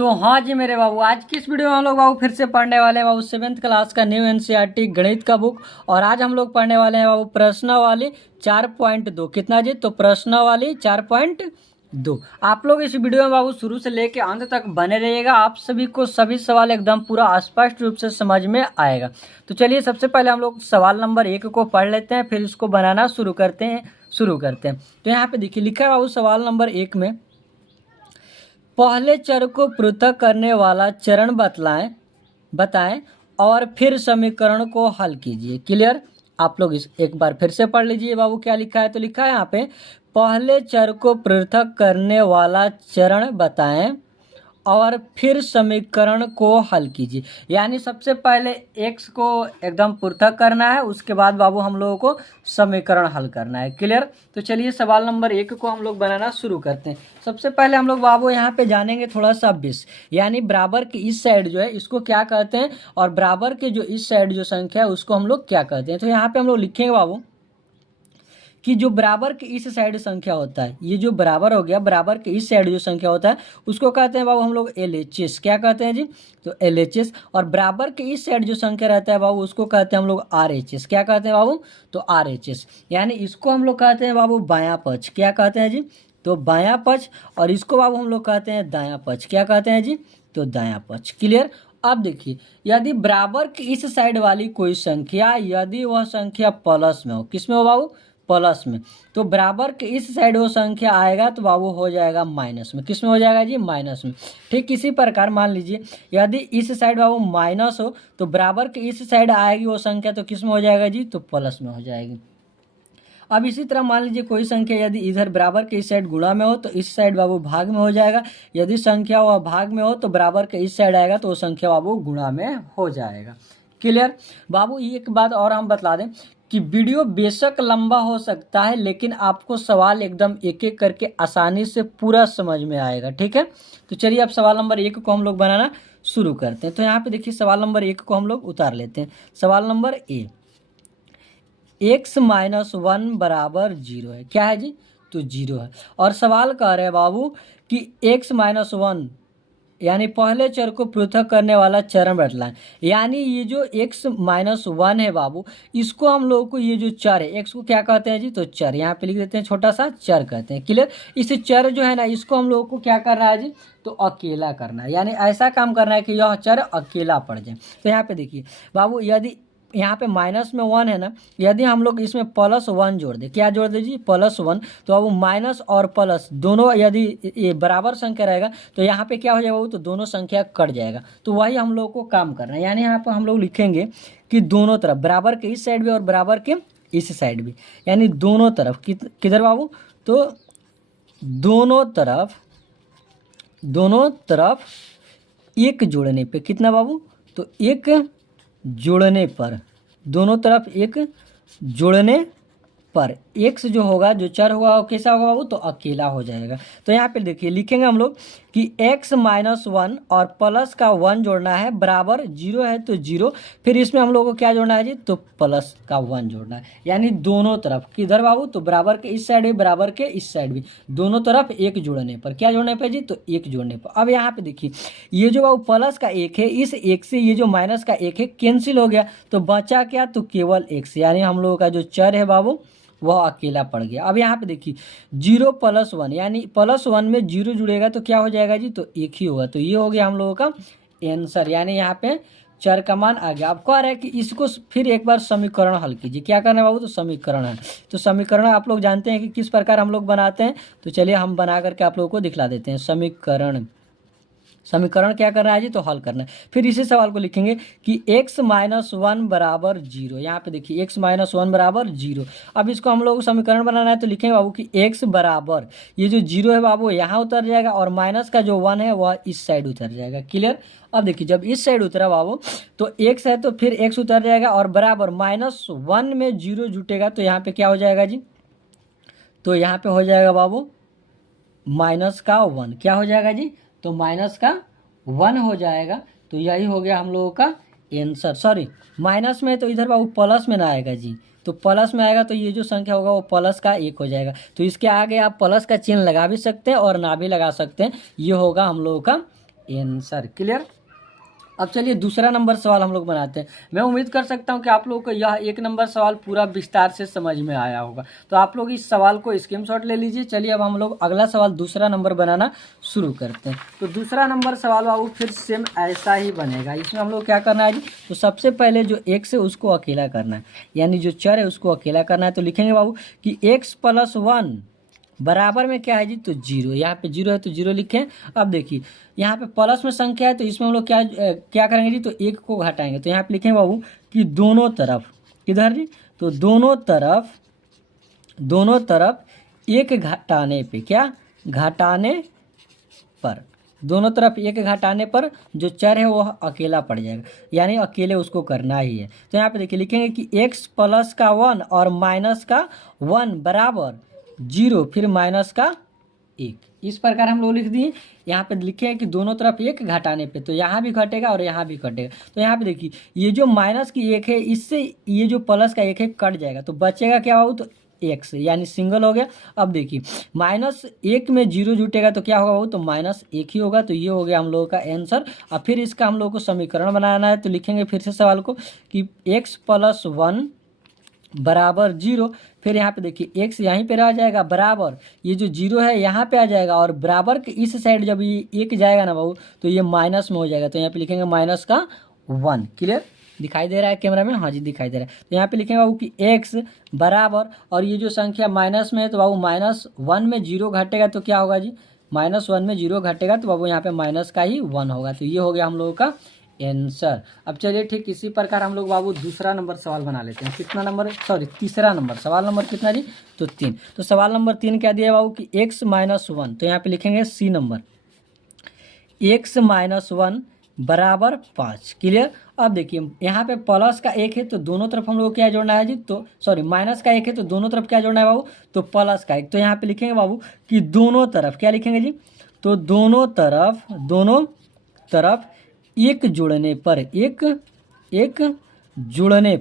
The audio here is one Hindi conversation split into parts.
तो हाँ जी मेरे बाबू, आज की इस वीडियो में हम लोग बाबू फिर से पढ़ने वाले हैं बाबू 7th क्लास का न्यू एनसीईआरटी गणित का बुक। और आज हम लोग पढ़ने वाले हैं बाबू प्रश्नावली 4.2। कितना जी? तो प्रश्नावली 4.2। आप लोग इस वीडियो में बाबू शुरू से लेके अंत तक बने रहिएगा। आप सभी को सभी सवाल एकदम पूरा स्पष्ट रूप से समझ में आएगा। तो चलिए सबसे पहले हम लोग सवाल नंबर 1 को पढ़ लेते हैं, फिर इसको बनाना शुरू करते हैं। तो यहाँ पे देखिए लिखा है बाबू सवाल नंबर 1 में, पहले चर को पृथक करने वाला चरण बताएं और फिर समीकरण को हल कीजिए। क्लियर? आप लोग इस एक बार फिर से पढ़ लीजिए बाबू क्या लिखा है। तो लिखा है यहाँ पे, पहले चर को पृथक करने वाला चरण बताएं और फिर समीकरण को हल कीजिए। यानी सबसे पहले x को एकदम पृथक करना है, उसके बाद बाबू हम लोगों को समीकरण हल करना है। क्लियर? तो चलिए सवाल नंबर 1 को हम लोग बनाना शुरू करते हैं। सबसे पहले हम लोग बाबू यहाँ पे जानेंगे थोड़ा सा बेस, यानी बराबर की इस साइड जो है इसको क्या कहते हैं और बराबर के जो इस साइड जो संख्या है उसको हम लोग क्या कहते हैं। तो यहाँ पे हम लोग लिखेंगे बाबू कि जो बराबर के इस साइड संख्या होता है, ये जो बराबर हो गया, बराबर के इस साइड जो संख्या होता है उसको कहते हैं बाबू हम लोग LHS। क्या कहते हैं जी? तो LHS। और बराबर के इस साइड जो संख्या रहता है बाबू उसको कहते हैं हम लोग RHS। क्या कहते हैं बाबू? तो RHS। यानी इसको हम लोग कहते हैं बाबू बायां पक्ष। क्या कहते हैं जी? तो बायां पक्ष। और इसको बाबू हम लोग कहते हैं दायां पक्ष। क्या कहते हैं जी? तो दायां पक्ष। क्लियर? अब देखिए, यदि बराबर की इस साइड वाली कोई संख्या, यदि वह संख्या प्लस में हो, किस में हो बाबू? प्लस में। तो बराबर के इस साइड वो संख्या आएगा तो बाबू हो जाएगा माइनस में। किस में हो जाएगा जी? माइनस में। ठीक इसी प्रकार मान लीजिए, यदि इस साइड बाबू माइनस हो तो बराबर के इस साइड आएगी वो संख्या तो किस में हो जाएगा जी? तो प्लस में हो जाएगी। अब इसी तरह मान लीजिए कोई संख्या यदि इधर बराबर के इस साइड गुणा में हो तो इस साइड बाबू भाग में हो जाएगा। यदि संख्या वह भाग में हो तो बराबर के इस साइड आएगा तो वो संख्या बाबू गुणा में हो जाएगा। क्लियर? बाबू एक बात और हम बतला दें कि वीडियो बेशक लंबा हो सकता है लेकिन आपको सवाल एकदम एक एक करके आसानी से पूरा समझ में आएगा। ठीक है? तो चलिए अब सवाल नंबर 1 को हम लोग बनाना शुरू करते हैं। तो यहाँ पे देखिए सवाल नंबर 1 को हम लोग उतार लेते हैं। सवाल नंबर A, x-1 बराबर 0 है। क्या है जी? तो 0 है। और सवाल कह रहे हैं बाबू कि x-1 यानी पहले चर को पृथक करने वाला चरण बतलाएं। यानी ये जो x-1 है बाबू, इसको हम लोगों को ये जो चर है x को क्या कहते हैं जी? तो चर। यहाँ पे लिख देते हैं छोटा सा चर कहते हैं। क्लियर? इस चर जो है ना इसको हम लोगों को क्या करना है जी? तो अकेला करना है। यानी ऐसा काम करना है कि यह चर अकेला पड़ जाए। तो यहाँ पे देखिए बाबू, यदि यहाँ पे माइनस में 1 है ना, यदि हम लोग इसमें +1 जोड़ दें, क्या जोड़ दें जी? +1। तो अब माइनस और प्लस दोनों यदि ये बराबर संख्या रहेगा तो यहाँ पे क्या हो जाएगा? तो दोनों संख्या कट जाएगा। तो वही हम लोग को काम करना है। यानी यहाँ पर हम लोग लिखेंगे कि दोनों तरफ, बराबर के इस साइड भी और बराबर के इस साइड भी, यानी दोनों तरफ किधर बाबू? तो दोनों तरफ एक जोड़ने पे कितना बाबू? तो एक जोड़ने पर, दोनों तरफ एक जोड़ने पर x जो होगा, जो चर होगा वो कैसा होगा बाबू? तो अकेला हो जाएगा। तो यहाँ पे देखिए लिखेंगे हम लोग कि x-1 और प्लस का 1 जोड़ना है, बराबर 0 है तो 0, फिर इसमें हम लोग को क्या जोड़ना है जी? तो प्लस का 1 जोड़ना है। यानी दोनों तरफ किधर बाबू? तो बराबर के इस साइड भी, बराबर के इस साइड भी, दोनों तरफ एक जोड़ने पर। क्या जोड़ने पर जी? तो एक जोड़ने पर। अब यहाँ पे देखिए ये जो बाबू प्लस का 1 है, इस 1 से ये जो माइनस का 1 है कैंसिल हो गया, तो बचा क्या? तो केवल x। यानी हम लोगों का जो चर है बाबू वह अकेला पड़ गया। अब यहाँ पे देखिए 0 + 1, यानी +1 में 0 जुड़ेगा तो क्या हो जाएगा जी? तो 1 ही होगा। तो ये हो गया हम लोगों का आंसर। यानी यहाँ पे चर का मान आ गया। अब कह रहा है कि इसको फिर एक बार समीकरण हल कीजिए। क्या करना है बाबू? तो समीकरण है। तो समीकरण आप लोग जानते हैं कि किस प्रकार हम लोग बनाते हैं। तो चलिए हम बना करके आप लोगों को दिखला देते हैं। समीकरण क्या करना है जी? तो हल करना है। फिर इसी सवाल को लिखेंगे कि x-1 बराबर 0। यहाँ पे देखिए x-1 बराबर 0। अब इसको हम लोग को समीकरण बनाना है तो लिखेंगे बाबू कि x बराबर, ये जो 0 है बाबू यहाँ उतर जाएगा और माइनस का जो 1 है वह इस साइड उतर जाएगा। क्लियर? अब देखिए जब इस साइड उतरा बाबू तो x है तो फिर x उतर जाएगा और बराबर -1 में 0 जुटेगा तो यहाँ पे क्या हो जाएगा जी? तो यहाँ पे हो जाएगा बाबू -1। क्या हो जाएगा जी? तो -1 हो जाएगा। तो यही हो गया हम लोगों का आंसर। सॉरी, माइनस में तो इधर बाबू प्लस में ना आएगा जी, तो प्लस में आएगा तो ये जो संख्या होगा वो प्लस का 1 हो जाएगा। तो इसके आगे आप प्लस का चिन्ह लगा भी सकते हैं और ना भी लगा सकते हैं। ये होगा हम लोगों का आंसर। क्लियर। अब चलिए दूसरा नंबर सवाल हम लोग बनाते हैं। मैं उम्मीद कर सकता हूं कि आप लोगों को यह 1 नंबर सवाल पूरा विस्तार से समझ में आया होगा। तो आप लोग इस सवाल को स्क्रीनशॉट ले लीजिए। चलिए अब हम लोग अगला सवाल दूसरा नंबर बनाना शुरू करते हैं। तो दूसरा नंबर सवाल बाबू फिर सेम ऐसा ही बनेगा। इसमें हम लोग क्या करना है जी, तो सबसे पहले जो x है उसको अकेला करना है, यानी जो चर है उसको अकेला करना है। तो लिखेंगे बाबू कि x + 1 बराबर में क्या है जी, तो 0। यहाँ पे 0 है तो 0 लिखें। अब देखिए यहाँ पे प्लस में संख्या है तो इसमें हम लोग क्या करेंगे जी, तो 1 को घटाएंगे। तो यहाँ पे लिखेंगे बाबू कि दोनों तरफ, किधर जी, तो दोनों तरफ 1 घटाने पे, क्या घटाने पर, दोनों तरफ 1 घटाने पर जो चर है वो अकेला पड़ जाएगा, यानी अकेले उसको करना ही है। तो यहाँ पे देखिए लिखेंगे कि x + 1 और -1 बराबर 0 फिर -1। इस प्रकार हम लोग लिख दिए। यहाँ पे लिखे हैं कि दोनों तरफ 1 घटाने पे, तो यहाँ भी घटेगा और यहाँ भी घटेगा। तो यहाँ पे देखिए ये जो -1 है इससे ये जो +1 है कट जाएगा, तो बचेगा क्या हो, तो x, यानी सिंगल हो गया। अब देखिए -1 में 0 जुटेगा तो क्या होगा वो, तो -1 ही होगा। तो ये हो गया हम लोगों का आंसर। अब फिर इसका हम लोगों को समीकरण बनाना है। तो लिखेंगे फिर से सवाल को कि x + 1 बराबर 0। फिर यहाँ पे देखिए x यहीं पे रह जाएगा, बराबर ये जो 0 है यहाँ पे आ जाएगा, और बराबर के इस साइड जब ये 1 जाएगा ना बाबू तो ये माइनस में हो जाएगा। तो यहाँ पे लिखेंगे -1। क्लियर, दिखाई दे रहा है कैमरा में, हाँ जी दिखाई दे रहा है। तो यहाँ पे लिखेंगे बाबू कि x बराबर, और ये जो संख्या माइनस में है तो बाबू -1 में 0 घटेगा तो क्या होगा जी, -1 में 0 घटेगा तो बाबू यहाँ पे माइनस का ही 1 होगा। तो ये हो गया हम लोगों का आंसर। अब चलिए ठीक इसी प्रकार हम लोग बाबू दूसरा नंबर सवाल बना लेते हैं। कितना नंबर, सॉरी तीसरा नंबर, सवाल नंबर कितना जी, तो 3। तो सवाल नंबर 3 क्या दिया बाबू कि x - 1, तो यहाँ पे लिखेंगे सी नंबर, x - 1 बराबर 5। क्लियर। अब देखिए यहाँ पे प्लस का 1 है तो दोनों तरफ हम लोग को क्या जोड़ना है जी, तो सॉरी माइनस का 1 है तो दोनों तरफ क्या जोड़ना है बाबू, तो प्लस का 1। तो यहाँ पे लिखेंगे बाबू कि दोनों तरफ क्या लिखेंगे जी, तो दोनों तरफ एक जुड़ने पर, एक जुड़ने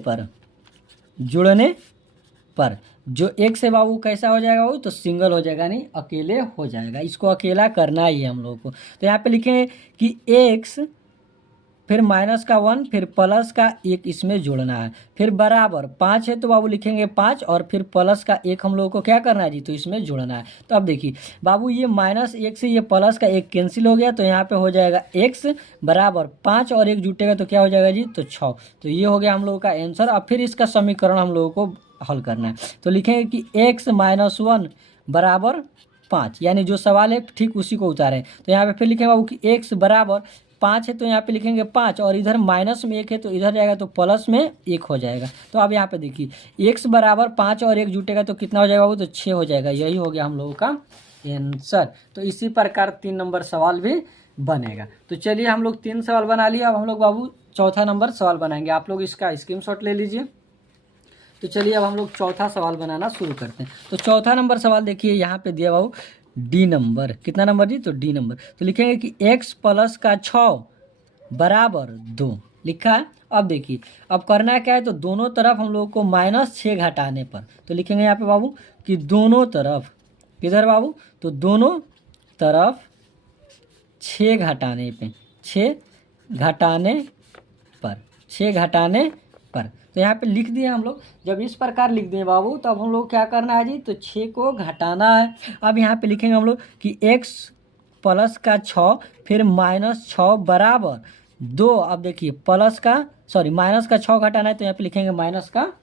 पर जो x है बाबू कैसा हो जाएगा बाबू, तो सिंगल हो जाएगा, नहीं अकेले हो जाएगा। इसको अकेला करना ही है हम लोगों को। तो यहाँ पे लिखेंगे कि x फिर -1 फिर +1 इसमें जोड़ना है, फिर बराबर 5 है तो बाबू लिखेंगे 5, और फिर +1 हम लोगों को क्या करना है जी, तो इसमें जोड़ना है। तो अब देखिए बाबू ये -1 से ये +1 कैंसिल हो गया, तो यहाँ पे हो जाएगा x बराबर 5 और 1 जुटेगा तो क्या हो जाएगा जी, तो 6। तो ये हो गया हम लोगों का आंसर। अब फिर इसका समीकरण हम लोगों को हल करना है। तो लिखेंगे कि x - 1 बराबर 5, यानी जो सवाल है ठीक उसी को उतारें। तो यहाँ पे फिर लिखेंगे बाबू कि x बराबर 5 है तो यहाँ पे लिखेंगे 5, और इधर माइनस में 1 है तो इधर जाएगा तो प्लस में 1 हो जाएगा। तो अब यहाँ पे देखिए x बराबर 5 और 1 जुटेगा तो कितना हो जाएगा बाबू, तो 6 हो जाएगा। यही हो गया हम लोगों का आंसर। तो इसी प्रकार 3 नंबर सवाल भी बनेगा। तो चलिए हम लोग 3 सवाल बना लिए। अब हम लोग बाबू चौथा नंबर सवाल बनाएंगे। आप लोग इसका स्क्रीनशॉट ले लीजिए। तो चलिए अब हम लोग चौथा सवाल बनाना शुरू करते हैं। तो चौथा नंबर सवाल देखिए यहाँ पे दिया बाबू डी नंबर, कितना नंबर जी, तो डी नंबर। तो लिखेंगे कि x + 6 बराबर 2 लिखा है। अब देखिए अब करना क्या है, तो दोनों तरफ हम लोग को -6 घटाने पर, तो लिखेंगे यहाँ पे बाबू कि दोनों तरफ, किधर बाबू, तो दोनों तरफ 6 घटाने पे, 6 घटाने पर। तो यहाँ पे लिख दिए हम लोग। जब इस प्रकार लिख दिए बाबू तो अब हम लोग क्या करना है जी, तो 6 को घटाना है। अब यहाँ पे लिखेंगे हम लोग कि x + 6 फिर -6 बराबर 2। अब देखिए -6 घटाना है तो यहाँ पे लिखेंगे -6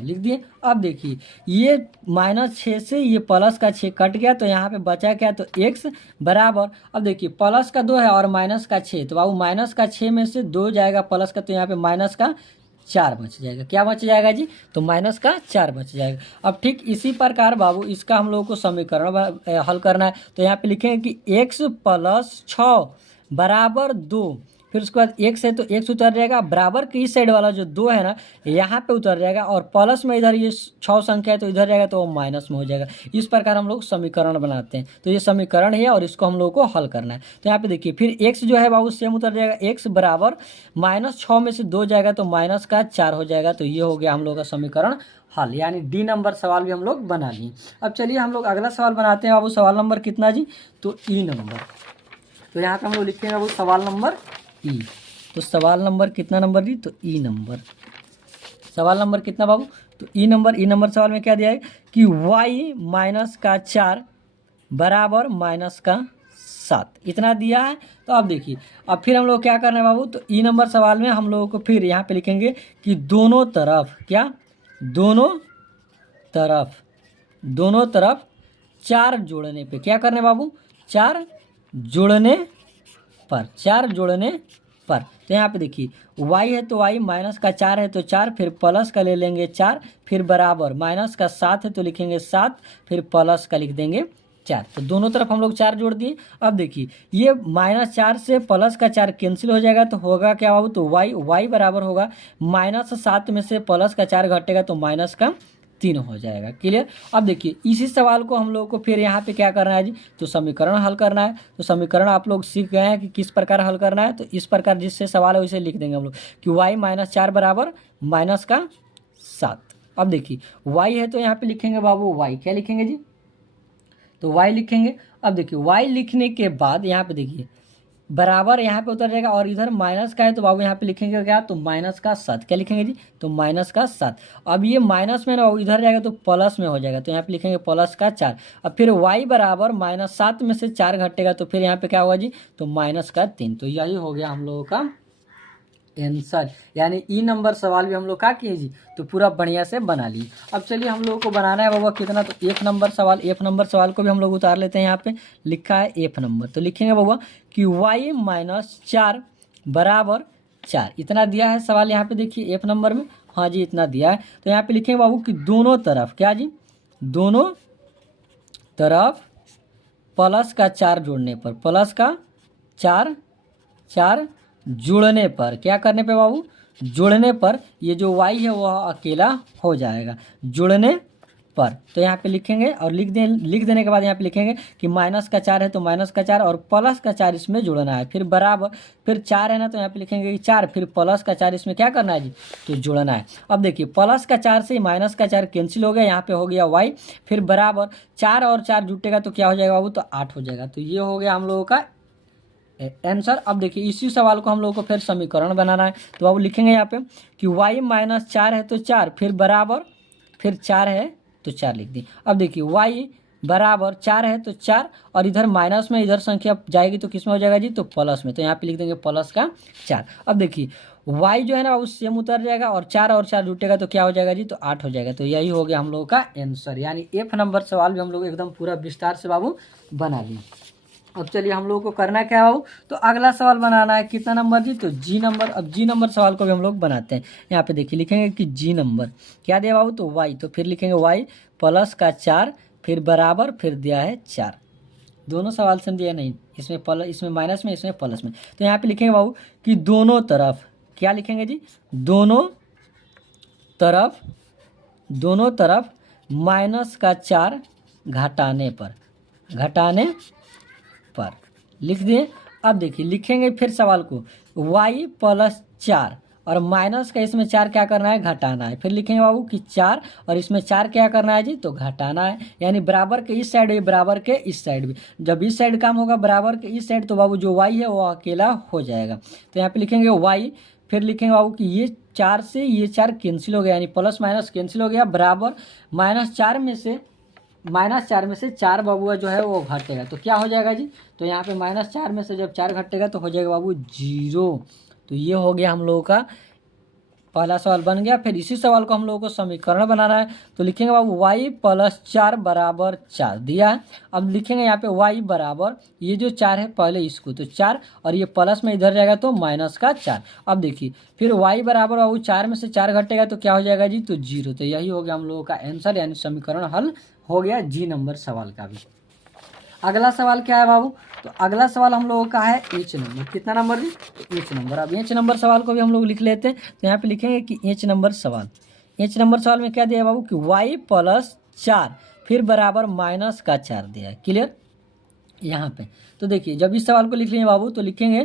लिख दिए। अब देखिए ये -6 से ये +6 कट गया तो यहाँ पे बचा क्या, तो x बराबर, अब देखिए +2 है और -6, तो बाबू -6 में से 2 जाएगा प्लस का, तो यहाँ पे -4 बच जाएगा। क्या बच जाएगा जी, तो -4 बच जाएगा। अब ठीक इसी प्रकार बाबू इसका हम लोगों को समीकरण हल करना है। तो यहाँ पे लिखेंगे कि x + 6 बराबर 2, फिर उसके बाद x है तो x उतर जाएगा, बराबर के इस साइड वाला जो 2 है ना यहाँ पे उतर जाएगा, और प्लस में इधर ये 6 संख्या है तो इधर जाएगा तो वो माइनस में हो जाएगा। इस प्रकार हम लोग समीकरण बनाते हैं। तो ये समीकरण है और इसको हम लोग को हल करना है। तो यहाँ पे देखिए फिर x जो है बाबू सेम उतर जाएगा, x बराबर -6 में से 2 जाएगा तो -4 हो जाएगा। तो ये हो गया हम लोग का समीकरण हल, यानी डी नंबर सवाल भी हम लोग बना लिए। अब चलिए हम लोग अगला सवाल बनाते हैं बाबू। सवाल नंबर कितना जी, तो ई नंबर। तो यहाँ पे हम लोग लिखेंगे वो सवाल नंबर ई। तो सवाल नंबर कितना नंबर जी, तो ई नंबर। सवाल नंबर कितना बाबू, तो ई नंबर सवाल में क्या दिया है कि y माइनस का 4 बराबर माइनस का 7 इतना दिया है। तो अब देखिए, अब फिर हम लोग क्या करना है बाबू, तो ई नंबर सवाल में हम लोगों को फिर यहाँ पे लिखेंगे कि दोनों तरफ क्या, दोनों तरफ 4 जोड़ने पे क्या करने बाबू, 4 जोड़ने पर। तो यहाँ पे देखिए y है तो y, माइनस का 4 है तो 4, फिर प्लस का ले लेंगे 4, फिर बराबर माइनस का 7 है तो लिखेंगे 7, फिर प्लस का लिख देंगे 4। तो दोनों तरफ हम लोग 4 जोड़ दिए। अब देखिए ये -4 से प्लस का 4 कैंसिल हो जाएगा, तो होगा क्या बाबू, तो y बराबर होगा -7 में से प्लस का 4 घटेगा तो माइनस का 3 हो जाएगा। क्लियर। अब देखिए इसी सवाल को हम लोगों को फिर यहाँ पे क्या करना है जी, तो समीकरण हल करना है। तो समीकरण आप लोग सीख गए हैं कि किस प्रकार हल करना है। तो इस प्रकार जिससे सवाल है उसे लिख देंगे हम लोग कि y - 4 बराबर माइनस का 7। अब देखिए y है तो यहाँ पे लिखेंगे बाबू y, क्या लिखेंगे जी, तो y लिखेंगे। अब देखिए y लिखने के बाद यहाँ पे देखिए बराबर यहाँ पे उतर जाएगा, और इधर माइनस का है तो बाबू यहाँ पे लिखेंगे क्या, तो -7। क्या लिखेंगे जी, तो -7। अब ये माइनस में ना इधर जाएगा तो प्लस में हो जाएगा, तो यहाँ पे लिखेंगे प्लस का 4। अब फिर y बराबर -7 में से 4 घटेगा तो फिर यहाँ पे क्या होगा जी, तो -3। तो यही हो गया हम लोगों का आंसर। यानी ई नंबर सवाल भी हम लोग क्या किए जी, तो पूरा बढ़िया से बना लिए। अब चलिए हम लोगों को बनाना है बाबा कितना, तो एफ नंबर सवाल को भी हम लोग उतार लेते हैं। यहाँ पे लिखा है एफ नंबर, तो लिखेंगे बाबा कि y - 4 बराबर 4 इतना दिया है सवाल। यहाँ पे देखिए एफ नंबर में, हाँ जी इतना दिया है। तो यहाँ पे लिखेंगे बाबू कि दोनों तरफ क्या जी, दोनों तरफ प्लस का 4 जोड़ने पर, प्लस का 4 जुड़ने पर, क्या करने पे बाबू, जुड़ने पर ये जो y है वह अकेला हो जाएगा, जुड़ने पर। तो यहाँ पे लिखेंगे और लिख देने के बाद यहाँ पे लिखेंगे कि -4 है तो -4 और प्लस का 4 इसमें जोड़ना है, फिर बराबर, फिर 4 है ना तो यहाँ पे लिखेंगे कि 4, फिर प्लस का 4 इसमें क्या करना है जी, तो जोड़ना है। अब देखिए प्लस का 4 से -का 4 कैंसिल हो गया, यहाँ पे हो गया y, फिर बराबर 4 और 4 जुटेगा तो क्या हो जाएगा बाबू, तो 8 हो जाएगा। तो ये हो गया हम लोगों का आंसर। अब देखिए इसी सवाल को हम लोगों को फिर समीकरण बनाना है। तो बाबू लिखेंगे यहाँ पे कि y - 4 है तो 4, फिर बराबर, फिर 4 है तो 4 लिख दी। अब देखिए y बराबर 4 है तो 4, और इधर माइनस में इधर संख्या जाएगी तो किस में हो जाएगा जी, तो प्लस में। तो यहाँ पे लिख देंगे प्लस का 4। अब देखिए y जो है ना वो सेम उतर जाएगा, और 4 जुटेगा तो क्या हो जाएगा जी, तो 8 हो जाएगा। तो यही हो गया हम लोगों का आंसर। यानी एफ नंबर सवाल भी हम लोग एकदम पूरा विस्तार से बाबू बना लिए। अब चलिए हम लोगों को करना क्या हो, तो अगला सवाल बनाना है कितना नंबर जी, तो जी नंबर। अब जी नंबर सवाल को भी हम लोग बनाते हैं। यहाँ पे देखिए लिखेंगे कि जी नंबर क्या दिया बाबू, तो y, तो फिर लिखेंगे y प्लस का 4, फिर बराबर, फिर दिया है 4। दोनों सवाल से दिया नहीं, इसमें माइनस में, इसमें प्लस में। तो यहाँ पे लिखेंगे बाबू कि दोनों तरफ, क्या लिखेंगे जी, दोनों तरफ -4 घटाने पर लिख दिए। अब देखिए लिखेंगे फिर सवाल को y + 4 और माइनस का इसमें 4 क्या करना है, घटाना है। फिर लिखेंगे बाबू कि 4 और इसमें 4 क्या करना है जी, तो घटाना है। यानी बराबर के इस साइड भी, बराबर के इस साइड भी। जब इस साइड काम होगा बराबर के इस साइड, तो बाबू जो y है वो अकेला हो जाएगा। तो यहाँ पे लिखेंगे y, फिर लिखेंगे बाबू कि ये 4 से ये 4 कैंसिल हो गया, यानी प्लस माइनस कैंसिल हो गया, बराबर -4 में से 4 बाबू जो है वो घटेगा तो क्या हो जाएगा जी, तो यहाँ पे -4 में से जब 4 घटेगा तो हो जाएगा बाबू 0। तो ये हो गया हम लोगों का पहला सवाल बन गया। फिर इसी सवाल को हम लोगों को समीकरण बनाना है। तो लिखेंगे बाबू y + 4 बराबर 4 दिया है। अब लिखेंगे यहाँ पे y बराबर, ये जो 4 है पहले इसको, तो 4 और ये प्लस में इधर जाएगा तो -4। अब देखिए फिर y बराबर बाबू 4 में से 4 घटेगा तो क्या हो जाएगा जी, तो 0। तो यही हो गया हम लोगों का आंसर, यानी समीकरण हल हो गया जी नंबर सवाल का भी। अगला सवाल क्या है बाबू, तो अगला सवाल हम लोगों का है एच नंबर। कितना नंबर जी, तो एच नंबर। अब एच नंबर सवाल को भी हम लोग लिख लेते हैं। तो यहाँ पे लिखेंगे कि एच नंबर सवाल में क्या दिया बाबू कि y + 4 फिर बराबर -4 दिया है। क्लियर यहाँ पे। तो देखिए जब इस सवाल को लिख लेंगे बाबू तो लिखेंगे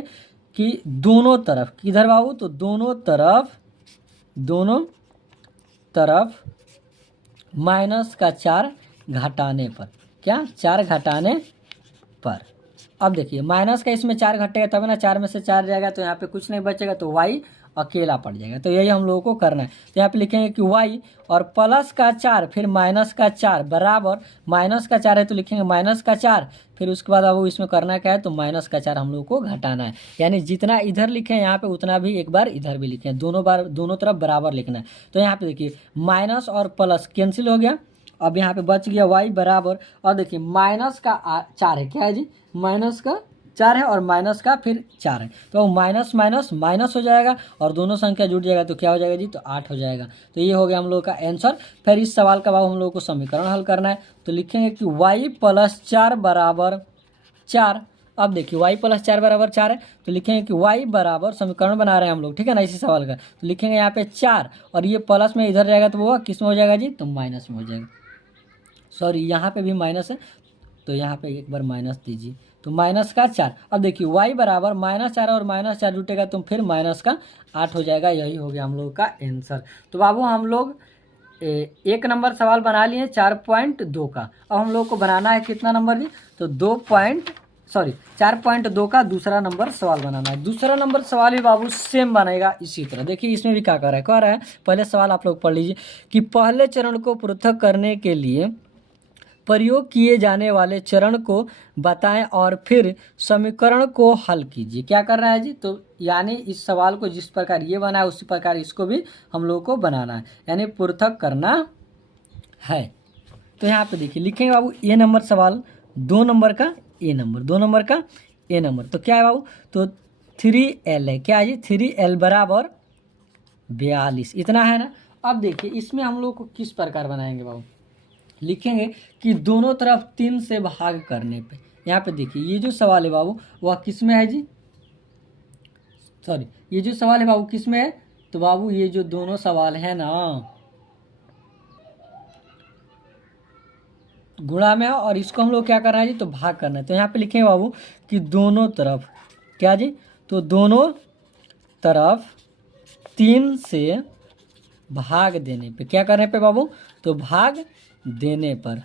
कि दोनों तरफ, किधर बाबू, तो दोनों तरफ -4 घटाने पर, क्या 4 घटाने पर। अब देखिए माइनस का इसमें 4 घटेगा तब ना, 4 में से 4 जाएगा तो यहाँ पे कुछ नहीं बचेगा, तो y अकेला पड़ जाएगा। तो यही हम लोगों को करना है। तो यहाँ पे लिखेंगे कि y और प्लस का 4 फिर माइनस का 4 बराबर, माइनस का 4 है तो लिखेंगे माइनस का 4, फिर उसके बाद अब इसमें करना क्या है, तो माइनस का 4 हम लोग को घटाना है। यानी जितना इधर लिखे हैं यहाँ पे उतना भी एक बार इधर भी लिखें, दोनों तरफ बराबर लिखना है। तो यहाँ पे देखिए माइनस और प्लस कैंसिल हो गया, अब यहाँ पे बच गया y बराबर, और देखिए माइनस का 4 है, क्या है जी, माइनस का 4 है और माइनस का फिर 4 है, तो माइनस माइनस माइनस हो जाएगा और दोनों संख्या जुड़ जाएगा तो क्या हो जाएगा जी, तो 8 हो जाएगा। तो ये हो गया हम लोग का आंसर। फिर इस सवाल का अब हम लोग को समीकरण हल करना है, तो लिखेंगे कि y प्लस 4 बराबर 4। अब देखिए y प्लस 4 बराबर 4 है, तो लिखेंगे कि y बराबर, समीकरण बना रहे हैं हम लोग, ठीक है ना, इसी सवाल का, तो लिखेंगे यहाँ पे 4 और ये प्लस में इधर जाएगा तो वो किस में हो जाएगा जी, तो माइनस में हो जाएगा। सॉरी यहाँ पे भी माइनस है, तो यहाँ पे एक बार माइनस दीजिए, तो माइनस का 4। अब देखिए y बराबर -4 और -4 जुटेगा तो फिर माइनस का 8 हो जाएगा। यही हो गया हम लोग का आंसर। तो बाबू हम लोग 1 नंबर सवाल बना लिए 4.2 का। अब हम लोग को बनाना है कितना नंबर जी, तो 4.2 का दूसरा नंबर सवाल बनाना है। दूसरा नंबर सवाल भी बाबू सेम बनेगा इसी तरह। देखिए इसमें भी क्या कह रहा है, पहले सवाल आप लोग पढ़ लीजिए कि पहले चरण को पृथक करने के लिए प्रयोग किए जाने वाले चरण को बताएं और फिर समीकरण को हल कीजिए। क्या कर रहा है जी, तो यानी इस सवाल को जिस प्रकार ये बना है उसी प्रकार इसको भी हम लोग को बनाना है, यानी पृथक करना है। तो यहाँ पे देखिए लिखेंगे बाबू ए नंबर सवाल, 2 नंबर का ए नंबर, 2 नंबर का ए नंबर, तो क्या है बाबू, तो 3l है, क्या है जी, 3l बराबर 42, इतना है ना। अब देखिए इसमें हम लोग को किस प्रकार बनाएंगे बाबू, लिखेंगे कि दोनों तरफ 3 से भाग करने पे। यहाँ पे देखिए ये जो सवाल है बाबू वह किस में है जी, सॉरी ये जो सवाल है बाबू किस में है, तो बाबू ये जो दोनों सवाल है ना गुणा में है और इसको हम लोग क्या करना है जी, तो भाग करना है। तो यहाँ पे लिखेंगे बाबू कि दोनों तरफ, क्या जी, तो दोनों तरफ 3 से भाग देने पे, क्या करने पे बाबू, तो भाग देने पर,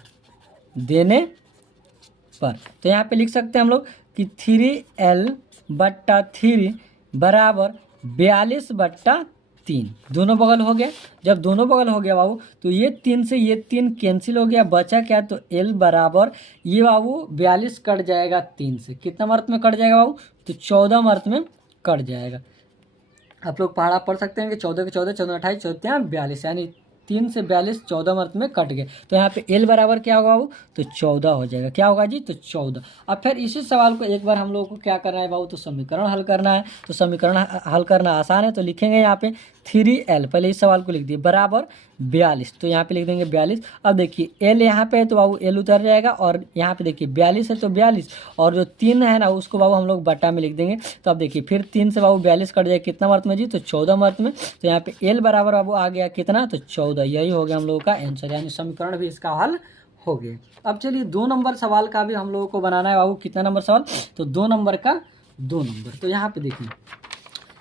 तो यहाँ पे लिख सकते हैं हम लोग कि 3l/3 बराबर 42/3, दोनों बगल हो गया। जब दोनों बगल हो गया बाबू तो ये 3 से ये 3 कैंसिल हो गया, बचा क्या, तो l बराबर ये बाबू 42 कट जाएगा 3 से, कितना मर्त में कट जाएगा बाबू, तो 14 मर्त में कट जाएगा। आप लोग पढ़ा पढ़ सकते हैं कि 14 के 14, 14 28, 14 42, यानी 3 से 42 14 मर्त में कट गए। तो यहाँ पे l बराबर क्या होगा बाबू, तो 14 हो जाएगा। क्या होगा जी, तो 14। अब फिर इसी सवाल को एक बार हम लोग को क्या करना है बाबू, तो समीकरण हल करना है। तो समीकरण हल करना आसान है, तो लिखेंगे यहाँ पे 3l, पहले इस सवाल को लिख दिए, बराबर 42, तो यहाँ पे लिख देंगे 42। अब देखिए l यहाँ पे है तो बाबू l उतर जाएगा और यहाँ पे देखिए 42 है तो 42, और जो 3 है ना उसको बाबू हम लोग बटा में लिख देंगे। तो अब देखिए फिर 3 से बाबू 42 कट जाएगा, कितना मर्त में जी, तो 14 मर्त में। तो यहाँ पे l बराबर बाबू आ गया कितना, तो 14। यही हो गया हम लोगों का आंसर, यानी समीकरण भी इसका हल हो गया। अब चलिए 2 नंबर सवाल का भी हम लोगों को बनाना है बाबू। कितना नंबर सवाल, तो 2 नंबर का 2 नंबर। तो यहाँ पे देखिए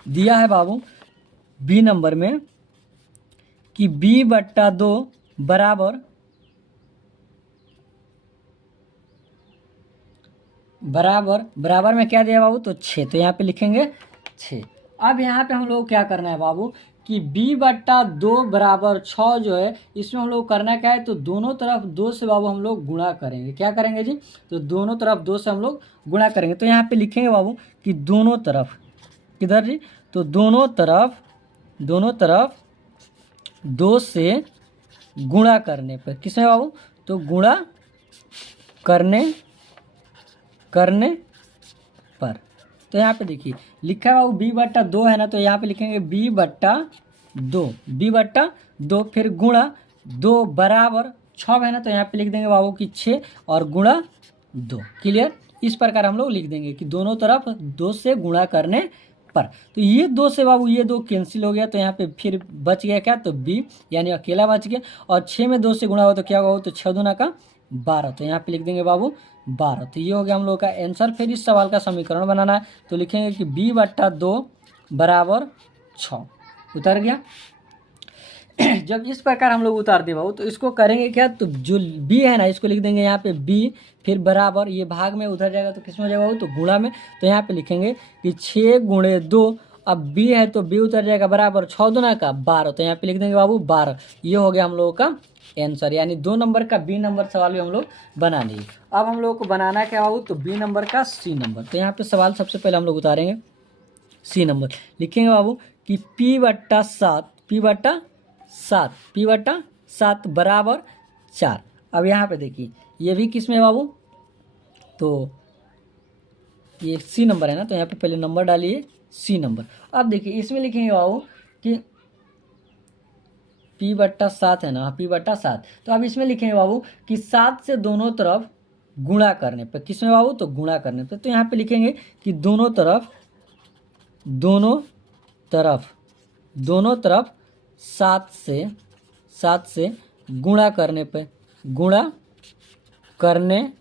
दिया है बाबू बी नंबर में कि b/2 बराबर में क्या दिया बाबू, तो 6, तो यहाँ पे लिखेंगे 6। अब यहाँ पे हम लोग क्या करना है बाबू कि b/2 बराबर 6 जो है इसमें हम लोग करना क्या है, तो दोनों तरफ 2 से बाबू हम लोग गुणा करेंगे। क्या करेंगे जी, तो दोनों तरफ 2 से हम लोग गुणा करेंगे। तो यहाँ पे लिखेंगे बाबू कि दोनों तरफ, किधर जी, तो दोनों तरफ 2 से गुणा करने पर, किसमें बाबू, तो गुणा करने पर। तो यहाँ पे देखिए लिखा है बाबू b/2 है ना, तो यहाँ पे लिखेंगे b/2 फिर गुणा 2 बराबर 6 है ना, तो यहाँ पे लिख देंगे बाबू कि 6 और गुणा 2। क्लियर, इस प्रकार हम लोग लिख देंगे कि दोनों तरफ 2 से गुणा करने पर। तो ये 2 से बाबू ये 2 कैंसिल हो गया, तो यहाँ पे फिर बच गया क्या, तो b, यानी अकेला बच गया। और 6 में 2 से गुणा हो तो क्या होगा, तो 6 दूना का 12, तो यहाँ पे लिख देंगे बाबू 12। तो ये हो गया हम लोग का आंसर। फिर इस सवाल का समीकरण बनाना है, तो लिखेंगे कि b/2 बराबर 6, उतर गया। जब इस प्रकार हम लोग उतार दे बाबू तो इसको करेंगे क्या, तो जो बी है ना इसको लिख देंगे यहाँ पे बी, फिर बराबर ये भाग में उधर जाएगा तो किसमें हो जाएगा बाबू, तो गुणा में। तो यहाँ पे लिखेंगे कि 6 × 2, अब बी है तो बी उतर जाएगा बराबर 6×2 का 12, तो यहाँ पे लिख देंगे बाबू 12। ये हो गया हम लोगों का आंसर, यानी 2 नंबर का बी नंबर सवाल भी हम लोग बना लिए। अब हम लोग को बनाना क्या बाबू, तो बी नंबर का सी नंबर। तो यहाँ पे सवाल सबसे पहले हम लोग उतारेंगे सी नंबर, लिखेंगे बाबू कि P/7 बराबर 4। अब यहाँ पे देखिए ये भी किस में है बाबू, तो ये सी नंबर है ना, तो यहाँ पे पहले नंबर डालिए सी नंबर। अब देखिए इसमें लिखेंगे बाबू कि P/7 है ना, P/7। तो अब इसमें लिखेंगे बाबू कि 7 से दोनों तरफ गुणा करने पे, किसमें बाबू, तो गुणा करने पे। तो यहाँ पे लिखेंगे कि दोनों तरफ 7 से गुणा करने पे, गुणा करने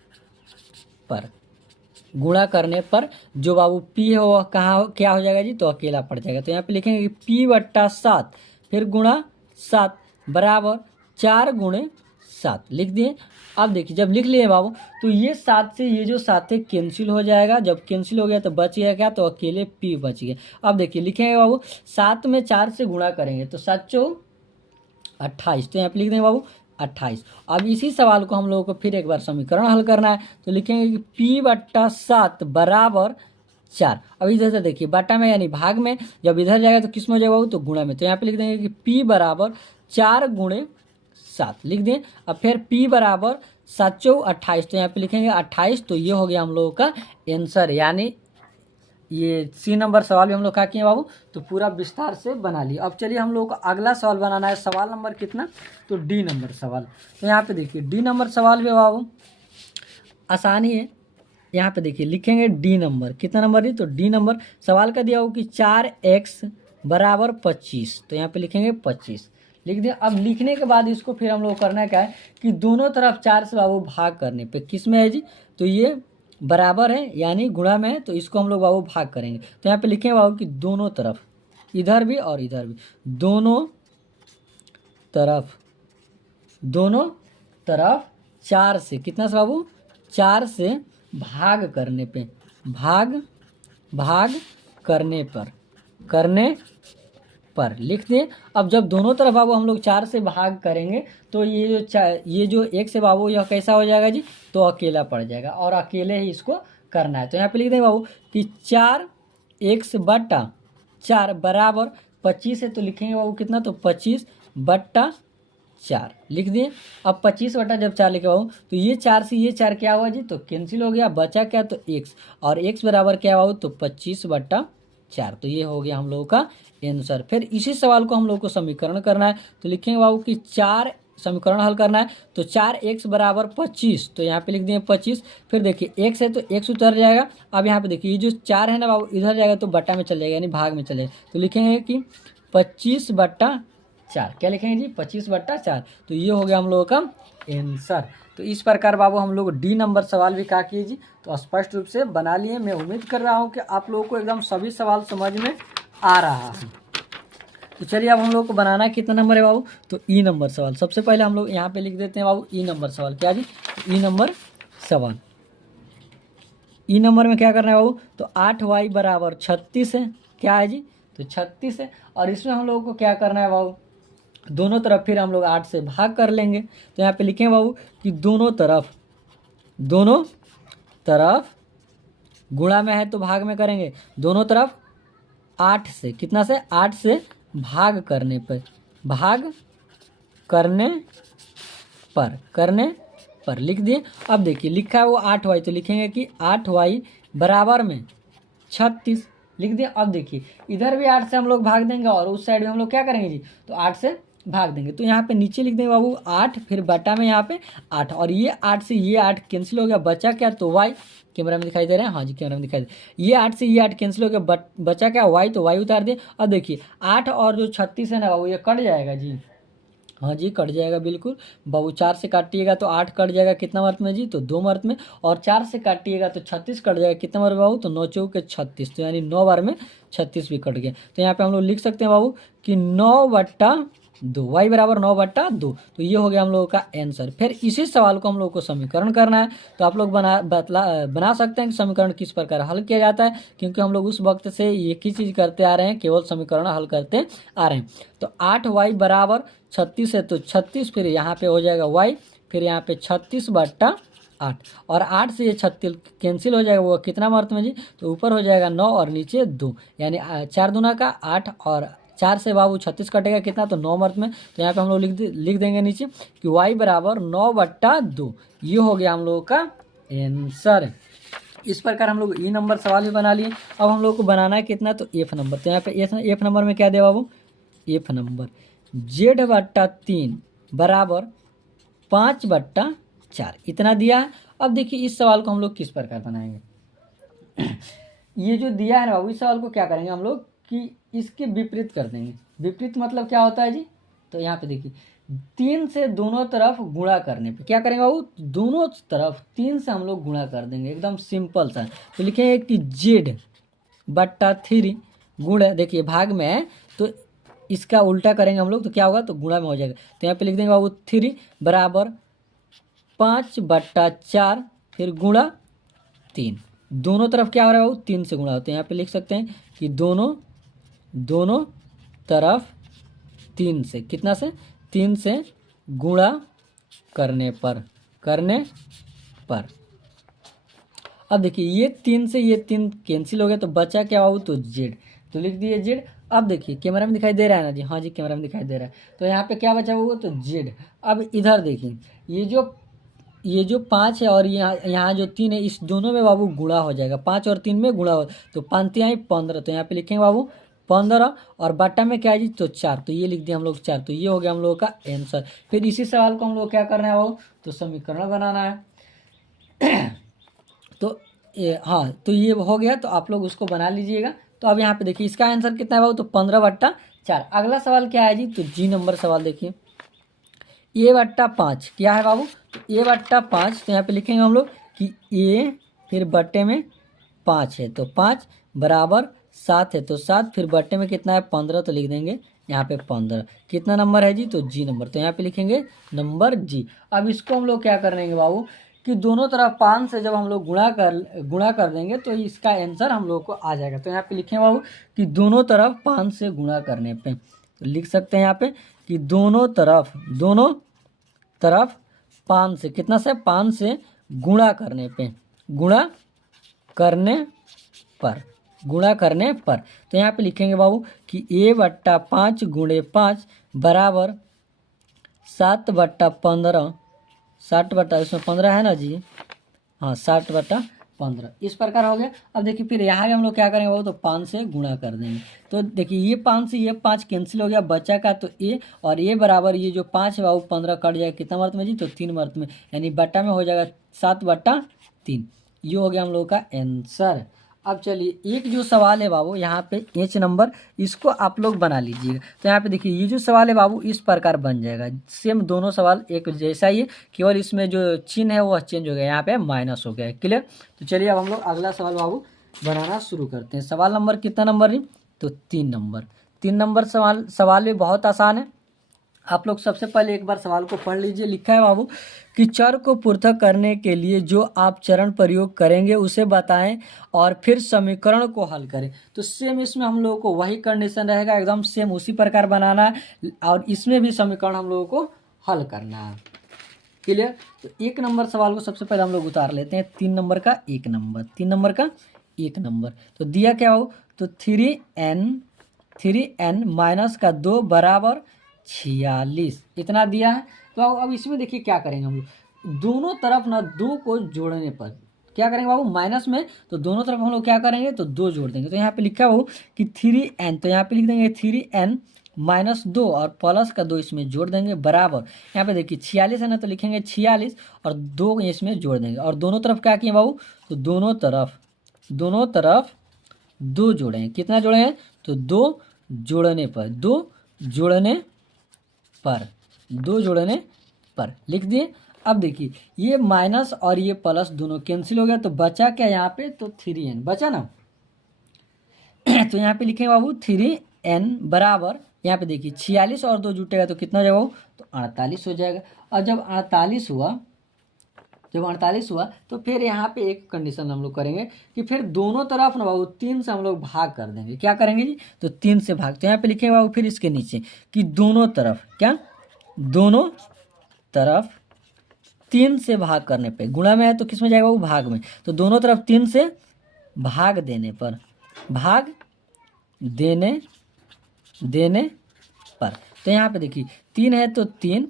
पर जो बाबू P है वो कहाँ क्या हो जाएगा जी, तो अकेला पड़ जाएगा। तो यहाँ पे लिखेंगे कि P/7 फिर गुणा 7 बराबर 4×7 लिख दिए। अब देखिए जब लिख लिए बाबू तो ये 7 से ये जो 7 है कैंसिल हो जाएगा, जब कैंसिल हो गया तो बच गया क्या, तो अकेले P बच गया। अब देखिए लिखेंगे बाबू 7 में 4 से गुणा करेंगे तो 7×4 28, तो यहाँ पे लिख देंगे बाबू 28। अब इसी सवाल को हम लोगों को फिर एक बार समीकरण हल करना है, तो लिखेंगे कि P/7 बराबर 4। अब इधर से देखिए बटा में यानी भाग में, जब इधर जाएगा तो किस में हो जाएगा बाबू, तो गुणा में। तो यहाँ पे लिख देंगे कि P बराबर 4×7 लिख दें। अब फिर P बराबर 7×4 28, तो यहाँ पे लिखेंगे 28। तो ये हो गया हम लोगों का आंसर, यानी ये सी नंबर सवाल भी हम लोग क्या किए बाबू, तो पूरा विस्तार से बना लिया। अब चलिए हम लोग को अगला सवाल बनाना है, सवाल नंबर कितना, तो डी नंबर सवाल। तो यहाँ पे देखिए डी नंबर सवाल भी बाबू आसानी है। यहाँ पे देखिए लिखेंगे डी नंबर, कितना नंबर है, तो डी नंबर सवाल का दिया हो कि 4x बराबर 25, तो यहाँ पे लिखेंगे 25 लिख दिया। अब लिखने के बाद इसको फिर हम लोग करना क्या है कि दोनों तरफ 4 से बाबू भाग करने पे, किस में है जी, तो ये बराबर है यानी गुणा में है, तो इसको हम लोग बाबू भाग करेंगे। तो यहाँ पे लिखेंगे बाबू कि दोनों तरफ, इधर भी और इधर भी, दोनों तरफ 4 से, कितना से बाबू, 4 से भाग करने पे, भाग करने पर लिख दें। अब जब दोनों तरफ बाबू हम लोग 4 से भाग करेंगे तो ये जो एक से बाबू यह कैसा हो जाएगा जी, तो अकेला पड़ जाएगा और अकेले ही इसको करना है। तो यहाँ पे लिख दें बाबू कि 4x/4 बराबर 25 है, तो लिखेंगे बाबू कितना, तो 25/4 लिख दिए। अब 25 जब 4 लिखे बाबू तो ये 4 से ये 4 क्या हुआ जी, तो कैंसिल हो गया, बचा क्या, तो x, और x बराबर क्या बाबू, तो 25/4। तो ये हो गया हम लोगों का आंसर। फिर इसी सवाल को हम लोग को समीकरण करना है, तो लिखेंगे बाबू कि 4 समीकरण हल करना है, तो 4x बराबर 25, तो यहाँ पे लिख दिए 25। फिर देखिए x है तो x उतर जाएगा। अब यहाँ पे देखिए ये जो 4 है ना बाबू इधर जाएगा तो बटा में चल जाएगा यानी भाग में चलेगा, तो लिखेंगे कि 25/4, क्या लिखेंगे जी, 25/4। तो ये हो गया हम लोगों का आंसर। तो इस प्रकार बाबू हम लोग डी नंबर सवाल भी क्या किए जी, तो स्पष्ट रूप से बना लिए। मैं उम्मीद कर रहा हूँ कि आप लोगों को एकदम सभी सवाल समझ में आ रहा है। तो चलिए अब हम लोग को बनाना है कितना नंबर है बाबू, तो ई नंबर सवाल। सबसे पहले हम लोग यहाँ पे लिख देते हैं बाबू ई नंबर सवाल, क्या जी, ई नंबर सवाल। ई नंबर में क्या करना है बाबू, तो 8y बराबर 36 है, क्या है जी, तो 36 है। और इसमें हम लोगों को क्या करना है बाबू, दोनों तरफ फिर हम लोग 8 से भाग कर लेंगे। तो यहाँ पे लिखें बाबू कि दोनों तरफ गुणा में है तो भाग में करेंगे, दोनों तरफ 8 से, कितना से, 8 से भाग करने पर लिख दिए। अब देखिए लिखा है वो 8y, तो लिखेंगे कि 8y बराबर में 36 लिख दिए। अब देखिए इधर भी 8 से हम लोग भाग देंगे और उस साइड में हम लोग क्या करेंगे जी, तो 8 से भाग देंगे। तो यहाँ पे नीचे लिख देंगे बाबू 8, फिर बटा में यहाँ पे 8, और ये 8 से ये 8 कैंसिल हो गया, बचा क्या, तो y, कैमरा में दिखाई दे रहा है, हाँ जी कैमरा में दिखाई दे, ये 8 से ये 8 कैंसिल हो गया, बचा क्या, y, तो y उतार दिए। अब देखिए 8 और जो 36 है ना बाबू ये कट जाएगा जी, हाँ जी कट जाएगा बिल्कुल बाबू। 4 से काटिएगा तो 8 कट जाएगा, कितना वर्त में जी, तो 2 वर्त में, और 4 से काटिएगा तो 36 कट जाएगा, कितना बार बाबू, तो 9 चौके 36, तो यानी 9 बार में 36 भी कट गया। तो यहाँ पे हम लोग लिख सकते हैं बाबू कि 9/36 2, y बराबर 9/2। तो ये हो गया हम लोगों का आंसर। फिर इसी सवाल को हम लोग को समीकरण करना है। तो आप लोग बना सकते हैं कि समीकरण किस प्रकार हल किया जाता है, क्योंकि हम लोग उस वक्त से एक ही चीज़ करते आ रहे हैं, केवल समीकरण हल करते आ रहे हैं। तो 8y बराबर 36 है, तो 36 फिर यहाँ पे हो जाएगा y, फिर यहाँ पे 36/8, और 8 से ये 36 कैंसिल हो जाएगा। वो कितना मर्त में जी, तो ऊपर हो जाएगा 9 और नीचे 2, यानी 4 दूना का 8 और 4 से बाबू 36 कटेगा कितना, तो 9 मर्त में। तो यहाँ पे हम लोग लिख देंगे नीचे कि y बराबर 9/2। ये हो गया हम लोगों का आंसर। इस प्रकार हम लोग ई नंबर सवाल भी बना लिए। अब हम लोग को बनाना है कितना, तो एफ नंबर। तो यहाँ पे एफ नंबर में क्या दे बाबू, एफ नंबर z/3 बराबर 5/4 इतना दिया है। अब देखिए इस सवाल को हम लोग किस प्रकार बनाएंगे। ये जो दिया है ना बाबू, इस सवाल को क्या करेंगे हम लोग कि इसके विपरीत कर देंगे। विपरीत मतलब क्या होता है जी, तो यहाँ पे देखिए 3 से दोनों तरफ गुणा करने पे क्या करेंगे बाबू, दोनों तरफ 3 से हम लोग गुणा कर देंगे, एकदम सिंपल सा। तो लिखेंगे कि z/3 गुण, देखिए भाग में है तो इसका उल्टा करेंगे हम लोग तो क्या होगा, तो गुणा में हो जाएगा। तो यहाँ पे लिख देंगे बाबू 3 बराबर 5/4 फिर गुणा 3। दोनों तरफ क्या हो रहा है बाबू, 3 से गुणा होते हैं। यहाँ पे लिख सकते हैं कि दोनों तरफ 3 से, कितना से, 3 से गुणा करने पर अब देखिए ये 3 से ये 3 कैंसिल हो गया, तो बचा क्या बाबू, तो जेड। तो लिख दिए जेड। अब देखिए कैमरा में दिखाई दे रहा है ना जी, हाँ जी कैमरा में दिखाई दे रहा है। तो यहाँ पे क्या बचा हुआ, तो जेड। अब इधर देखिए ये जो 5 है और यहाँ जो 3 है, इस दोनों में बाबू गुणा हो जाएगा। 5 और 3 में गुणा हो, तो 5 3 15। तो यहाँ पे लिखेंगे बाबू 15, और बट्टा में क्या है जी, तो 4। तो ये लिख दिया हम लोग 4। तो ये हो गया हम लोग का आंसर। फिर इसी सवाल को हम लोग क्या करना है बाबू, तो समीकरण बनाना है। तो हाँ, तो ये हो गया। तो आप लोग उसको बना लीजिएगा। तो अब यहाँ पे देखिए इसका आंसर कितना है बाबू, तो 15/4। अगला सवाल क्या है जी, तो जी नंबर सवाल देखिए, a/5 क्या है बाबू, तो a/5। तो यहाँ पे लिखेंगे हम लोग कि a फिर बट्टे में 5 है, तो 5 बराबर 7 है, तो 7 फिर बट्टे में कितना है, 15। तो लिख देंगे यहाँ पे 15। कितना नंबर है जी, तो जी नंबर। तो यहाँ पे लिखेंगे नंबर जी। अब इसको हम लोग क्या करेंगे बाबू कि दोनों तरफ 5 से जब हम लोग गुणा कर देंगे तो इसका आंसर हम लोग को आ जाएगा। तो यहाँ पे लिखेंगे बाबू कि दोनों तरफ 5 से गुणा करने पे, तो लिख सकते हैं यहाँ पे कि दोनों तरफ 5 से, कितना से, 5 से गुणा करने पर। तो यहाँ पे लिखेंगे बाबू कि a/5 गुणे 5 बराबर 7/15। 60 इसमें 15 है ना जी, हाँ 60/15। इस प्रकार हो गया। अब देखिए फिर यहाँ भी हम लोग क्या करेंगे बाबू, तो 5 से गुणा कर देंगे। तो देखिए ये 5 से ये 5 कैंसिल हो गया, बचा का तो ए, और ये बराबर ये जो 5 है बाबू 15 कट जाएगा, कितना मर्त में जी, तो 3 मर्त में, यानी बट्टा में हो जाएगा 7/3। ये हो गया हम लोग का आंसर। अब चलिए एक जो सवाल है बाबू यहाँ पे एच नंबर, इसको आप लोग बना लीजिएगा। तो यहाँ पे देखिए ये जो सवाल है बाबू इस प्रकार बन जाएगा। सेम दोनों सवाल एक जैसा ही है, केवल इसमें जो चिन्ह है वो चेंज हो गया, यहाँ पे माइनस हो गया है। क्लियर। तो चलिए अब हम लोग अगला सवाल बाबू बनाना शुरू करते हैं। सवाल नंबर कितना नंबर है, तो 3 नंबर। 3 नंबर सवाल भी बहुत आसान है। आप लोग सबसे पहले एक बार सवाल को पढ़ लीजिए। लिखा है बाबू कि चर को पृथक करने के लिए जो आप चरण प्रयोग करेंगे उसे बताएं और फिर समीकरण को हल करें। तो सेम इसमें हम लोगों को वही कंडीशन रहेगा, एकदम सेम उसी प्रकार बनाना है, और इसमें भी समीकरण हम लोगों को हल करना है। क्लियर। तो 1 नंबर सवाल को सबसे पहले हम लोग उतार लेते हैं। 3 नंबर का 1 नंबर, 3 नंबर का 1 नंबर। तो दिया क्या हो, तो 3n माइनस का 2 बराबर 46 इतना दिया है। तो अब इसमें देखिए क्या करेंगे हम लोग, दोनों तरफ ना 2 को जोड़ने पर क्या करेंगे बाबू, माइनस में, तो दोनों तरफ हम लोग क्या करेंगे, तो 2 जोड़ देंगे। तो यहाँ पे लिखा हो कि 3n, तो यहाँ पे लिख देंगे 3n माइनस 2 और प्लस का 2 इसमें जोड़ देंगे बराबर, यहाँ पे देखिए 46 है ना, तो लिखेंगे 46 और 2 इसमें जोड़ देंगे। और दोनों तरफ क्या किए बाबू, तो दोनों तरफ 2 जोड़े हैं। कितना जोड़े हैं, तो 2 जोड़ने पर लिख दिए। अब देखिए ये माइनस और ये प्लस दोनों कैंसिल हो गया, तो बचा क्या यहाँ पे, तो 3n बचा ना। तो यहाँ पे लिखेंगे बाबू 3n बराबर यहाँ पे देखिए 46 और 2 जुटेगा तो कितना हो जाएगा बाबू, तो 48 हो जाएगा। और जब 48 हुआ तो फिर यहाँ पे एक कंडीशन हम लोग करेंगे कि फिर दोनों तरफ ना बाबू 3 से हम लोग भाग कर देंगे। क्या करेंगे जी, तो 3 से भाग। तो यहाँ पे लिखेंगे बाबू फिर इसके नीचे कि दोनों तरफ, क्या, दोनों तरफ 3 से भाग करने पे, गुणा में है तो किस में जाएगा वो, भाग में। तो दोनों तरफ 3 से भाग देने पर, भाग देने पर। तो यहाँ पे देखिए 3 है तो 3,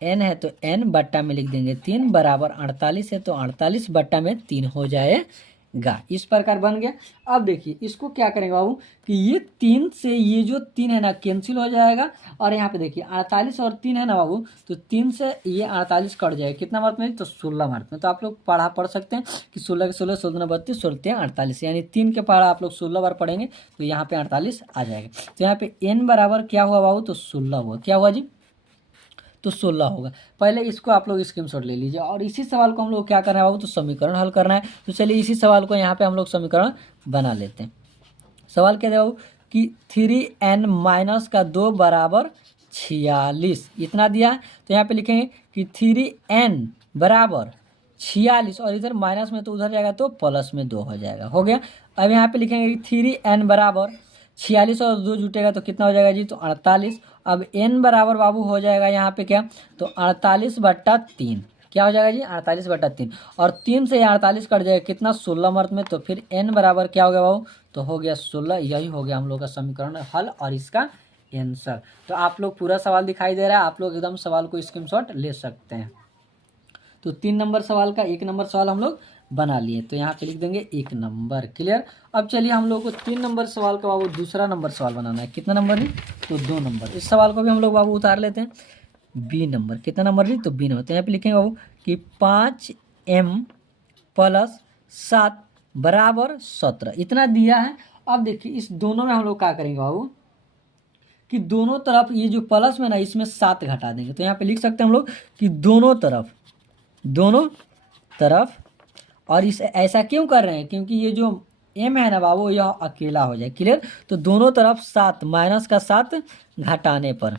n है तो n बट्टा में लिख देंगे 3 बराबर 48 है तो 48 बट्टा में 3 हो जाएगा। इस प्रकार बन गया। अब देखिए इसको क्या करेंगे बाबू कि ये 3 से ये जो 3 है ना कैंसिल हो जाएगा। और यहाँ पे देखिए 48 और 3 है ना बाबू, तो 3 से ये 48 कट जाएगा। कितना मार्क में, तो 16 मार्क में। तो आप लोग पढ़ सकते हैं कि 16 के 16, 16 32, 16 48, यानी 3 के पढ़ा आप लोग 16 बार पढ़ेंगे तो यहाँ पे 48 आ जाएगा। तो यहाँ पे n बराबर क्या हुआ बाबू, तो 16 हुआ। क्या हुआ जी, तो 16 होगा। पहले इसको आप लोग स्क्रीनशॉट ले लीजिए। और इसी सवाल को हम लोग क्या करना है बाबू, तो समीकरण हल करना है। तो चलिए इसी सवाल को यहाँ पे हम लोग समीकरण बना लेते हैं। सवाल क्या है बाबू कि 3n माइनस का 2 बराबर 46 इतना दिया है। तो यहाँ पे लिखेंगे कि 3n बराबर 46 और इधर माइनस में तो उधर जाएगा तो प्लस में 2 हो जाएगा। हो गया। अब यहाँ पे लिखेंगे कि 3n बराबर 46 और 2 जुटेगा तो कितना हो जाएगा जी, तो 48। अब n बराबर बाबू हो जाएगा यहाँ पे क्या, तो 48/3। क्या हो जाएगा जी, 48/3। और 3 से 48 कट जाएगा कितना, 16 मर्द में। तो फिर n बराबर क्या हो गया बाबू, तो हो गया 16। यही हो गया हम लोग का समीकरण हल और इसका आंसर। तो आप लोग पूरा सवाल दिखाई दे रहा है, आप लोग एकदम सवाल को स्क्रीनशॉट ले सकते हैं। तो 3 नंबर सवाल का 1 नंबर सवाल हम लोग बना लिए। तो यहाँ पे लिख देंगे 1 नंबर। क्लियर। अब चलिए हम लोग को 3 नंबर सवाल का बाबू दूसरा नंबर सवाल बनाना है। कितना नंबर जी, तो 2 नंबर। इस सवाल को भी हम लोग बाबू उतार लेते हैं बी नंबर। कितना नंबर जी, तो बी नंबर। तो यहाँ पे लिखेंगे बाबू कि 5m + 7 बराबर 17 इतना दिया है। अब देखिए इस दोनों में हम लोग क्या करेंगे बाबू कि दोनों तरफ ये जो प्लस में ना इसमें 7 घटा देंगे। तो यहाँ पे लिख सकते हैं हम लोग कि दोनों तरफ। और इस ऐसा क्यों कर रहे हैं, क्योंकि ये जो m है ना बाबू यह अकेला हो जाए। क्लियर। तो दोनों तरफ 7 माइनस का 7 घटाने पर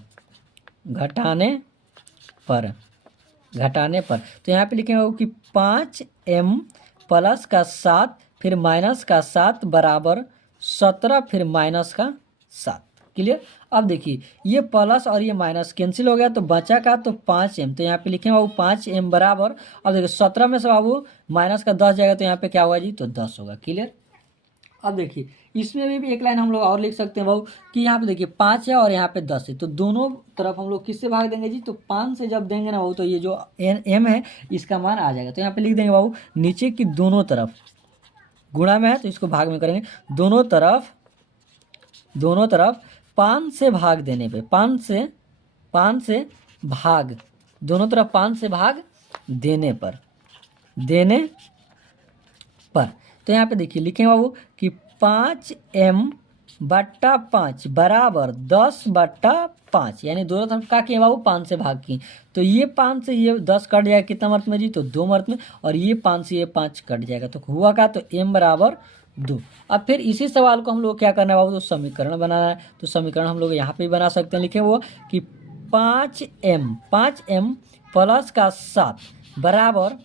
तो यहाँ पे लिखेंगे बाबू कि 5m + का 7 फिर माइनस का 7 बराबर 17 फिर माइनस का 7। क्लियर। अब देखिए ये प्लस और ये माइनस कैंसिल हो गया तो बचा का तो 5m। तो यहाँ पे लिखेंगे बाबू 5m बराबर, अब देखिए 17 में से बाबू माइनस का 10 जाएगा तो यहाँ पे क्या होगा जी, तो 10 होगा। क्लियर। अब देखिए इसमें भी एक लाइन हम लोग और लिख सकते हैं बाबू कि यहाँ पे देखिए 5 है और यहाँ पे 10 है। तो दोनों तरफ हम लोग किससे भाग देंगे जी, तो 5 से जब देंगे ना बाबू तो ये जो m है इसका मान आ जाएगा। तो यहाँ पे लिख देंगे बाबू नीचे की दोनों तरफ, गुणा में है तो इसको भाग में करेंगे। दोनों तरफ 5 से भाग देने पे, 5 से भाग, दोनों तरफ 5 से भाग देने पर तो यहाँ पे देखिए लिखेंगे बाबू कि 5m/5 बराबर 10/5, यानी दोनों तरफ क्या किए बाबू 5 से भाग किए। तो ये 5 से ये 10 कट जाएगा कितना मर्त में जी, तो 2 मर्त में। और ये 5 से ये 5 कट जाएगा तो हुआ का तो m बराबर 2। अब फिर इसी सवाल को हम लोग क्या करना है बाबू, तो समीकरण बनाना है। तो समीकरण हम लोग यहाँ पे भी बना सकते हैं। लिखे वो कि 5m + का 7 बराबर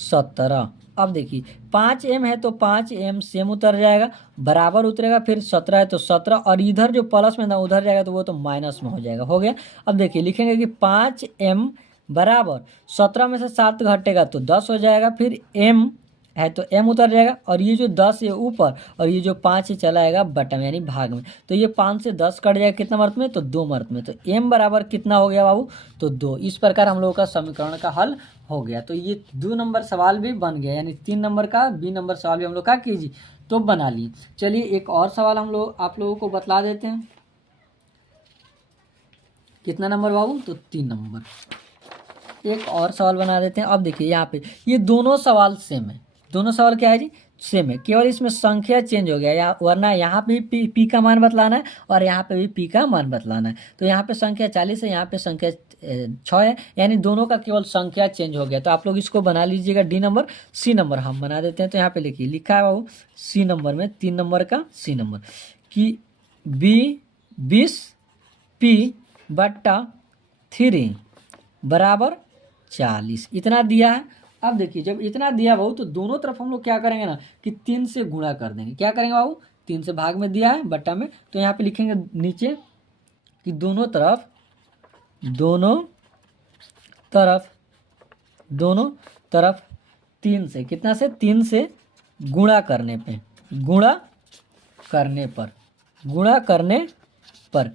17। अब देखिए 5m है तो 5m सेम उतर जाएगा, बराबर उतरेगा, फिर 17 है तो 17 और इधर जो प्लस में ना उधर जाएगा तो वो तो माइनस में हो जाएगा। हो गया। अब देखिए लिखेंगे कि 5m बराबर 17 में से 7 घटेगा तो 10 हो जाएगा, फिर m है तो m उतर जाएगा और ये जो 10 है ऊपर और ये जो 5 है चला आएगा बटन यानी भाग में। तो ये 5 से 10 कट जाएगा कितना मर्त में, तो 2 मर्त में। तो m बराबर कितना हो गया बाबू, तो 2। इस प्रकार हम लोगों का समीकरण का हल हो गया। तो ये 2 नंबर सवाल भी बन गया, यानी 3 नंबर का बी नंबर सवाल भी हम लोग क्या कीजिए तो बना लिए। चलिए एक और सवाल हम लोग आप लोगों को बतला देते हैं। कितना नंबर बाबू, तो 3 नंबर। एक और सवाल बना देते हैं। अब देखिए यहाँ पे ये दोनों सवाल सेम है। दोनों सवाल क्या है जी, सेम है, केवल इसमें संख्या चेंज हो गया वरना यहाँ पे भी पी का मान बतलाना है और यहाँ पे भी पी का मान बतलाना है। तो यहाँ पे संख्या 40 है, यहाँ पे संख्या 6 है, यानी दोनों का केवल संख्या चेंज हो गया। तो आप लोग इसको बना लीजिएगा डी नंबर। सी नंबर हम बना देते हैं। तो यहाँ पे लिखिए, लिखा है बाबू सी नंबर में 3 नंबर का सी नंबर कि बी 20p/3 बराबर 40 इतना दिया है। अब देखिए जब इतना दिया बाबू तो दोनों तरफ हम लोग क्या करेंगे ना कि 3 से गुणा कर देंगे। क्या करेंगे बाबू, 3 से भाग में दिया है बट्टा में, तो यहाँ पे लिखेंगे नीचे कि दोनों तरफ 3 से, कितना से, 3 से गुणा करने पर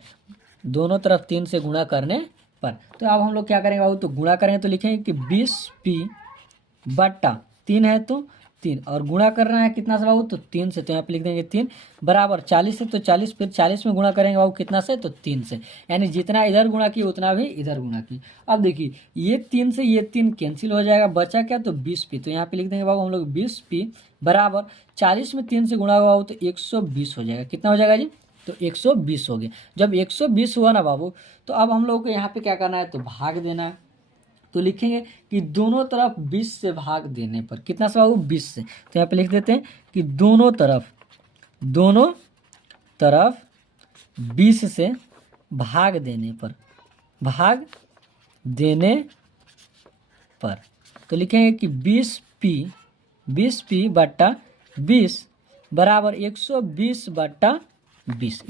दोनों तरफ 3 से गुणा करने पर। तो अब हम लोग क्या करेंगे बाबू, तो गुणा करेंगे तो लिखेंगे कि 20p/3 है तो 3, और गुणा करना है कितना से बाबू, तो 3 से, तो यहाँ पे लिख देंगे 3 बराबर 40 से, तो 40 फिर 40 में गुणा करेंगे बाबू कितना से, तो 3 से, यानी जितना इधर गुणा किए उतना भी इधर गुणा किए। अब देखिए ये 3 से ये 3 कैंसिल हो जाएगा, बचा क्या, तो 20p, तो यहाँ पे लिख देंगे बाबू हम लोग 20p बराबर 40 में 3 से गुणा हुआ बाबू तो 120 हो जाएगा। कितना हो जाएगा जी, तो 120 हो गया। जब 120 हुआ ना बाबू तो अब हम लोग को यहाँ पे क्या करना है, तो भाग देना है। तो लिखेंगे कि दोनों तरफ 20 से भाग देने पर, कितना से बाबू, 20 से, तो यहाँ पे लिख देते हैं कि दोनों तरफ 20 से भाग देने पर, तो लिखेंगे कि 20p/20 बराबर 120/20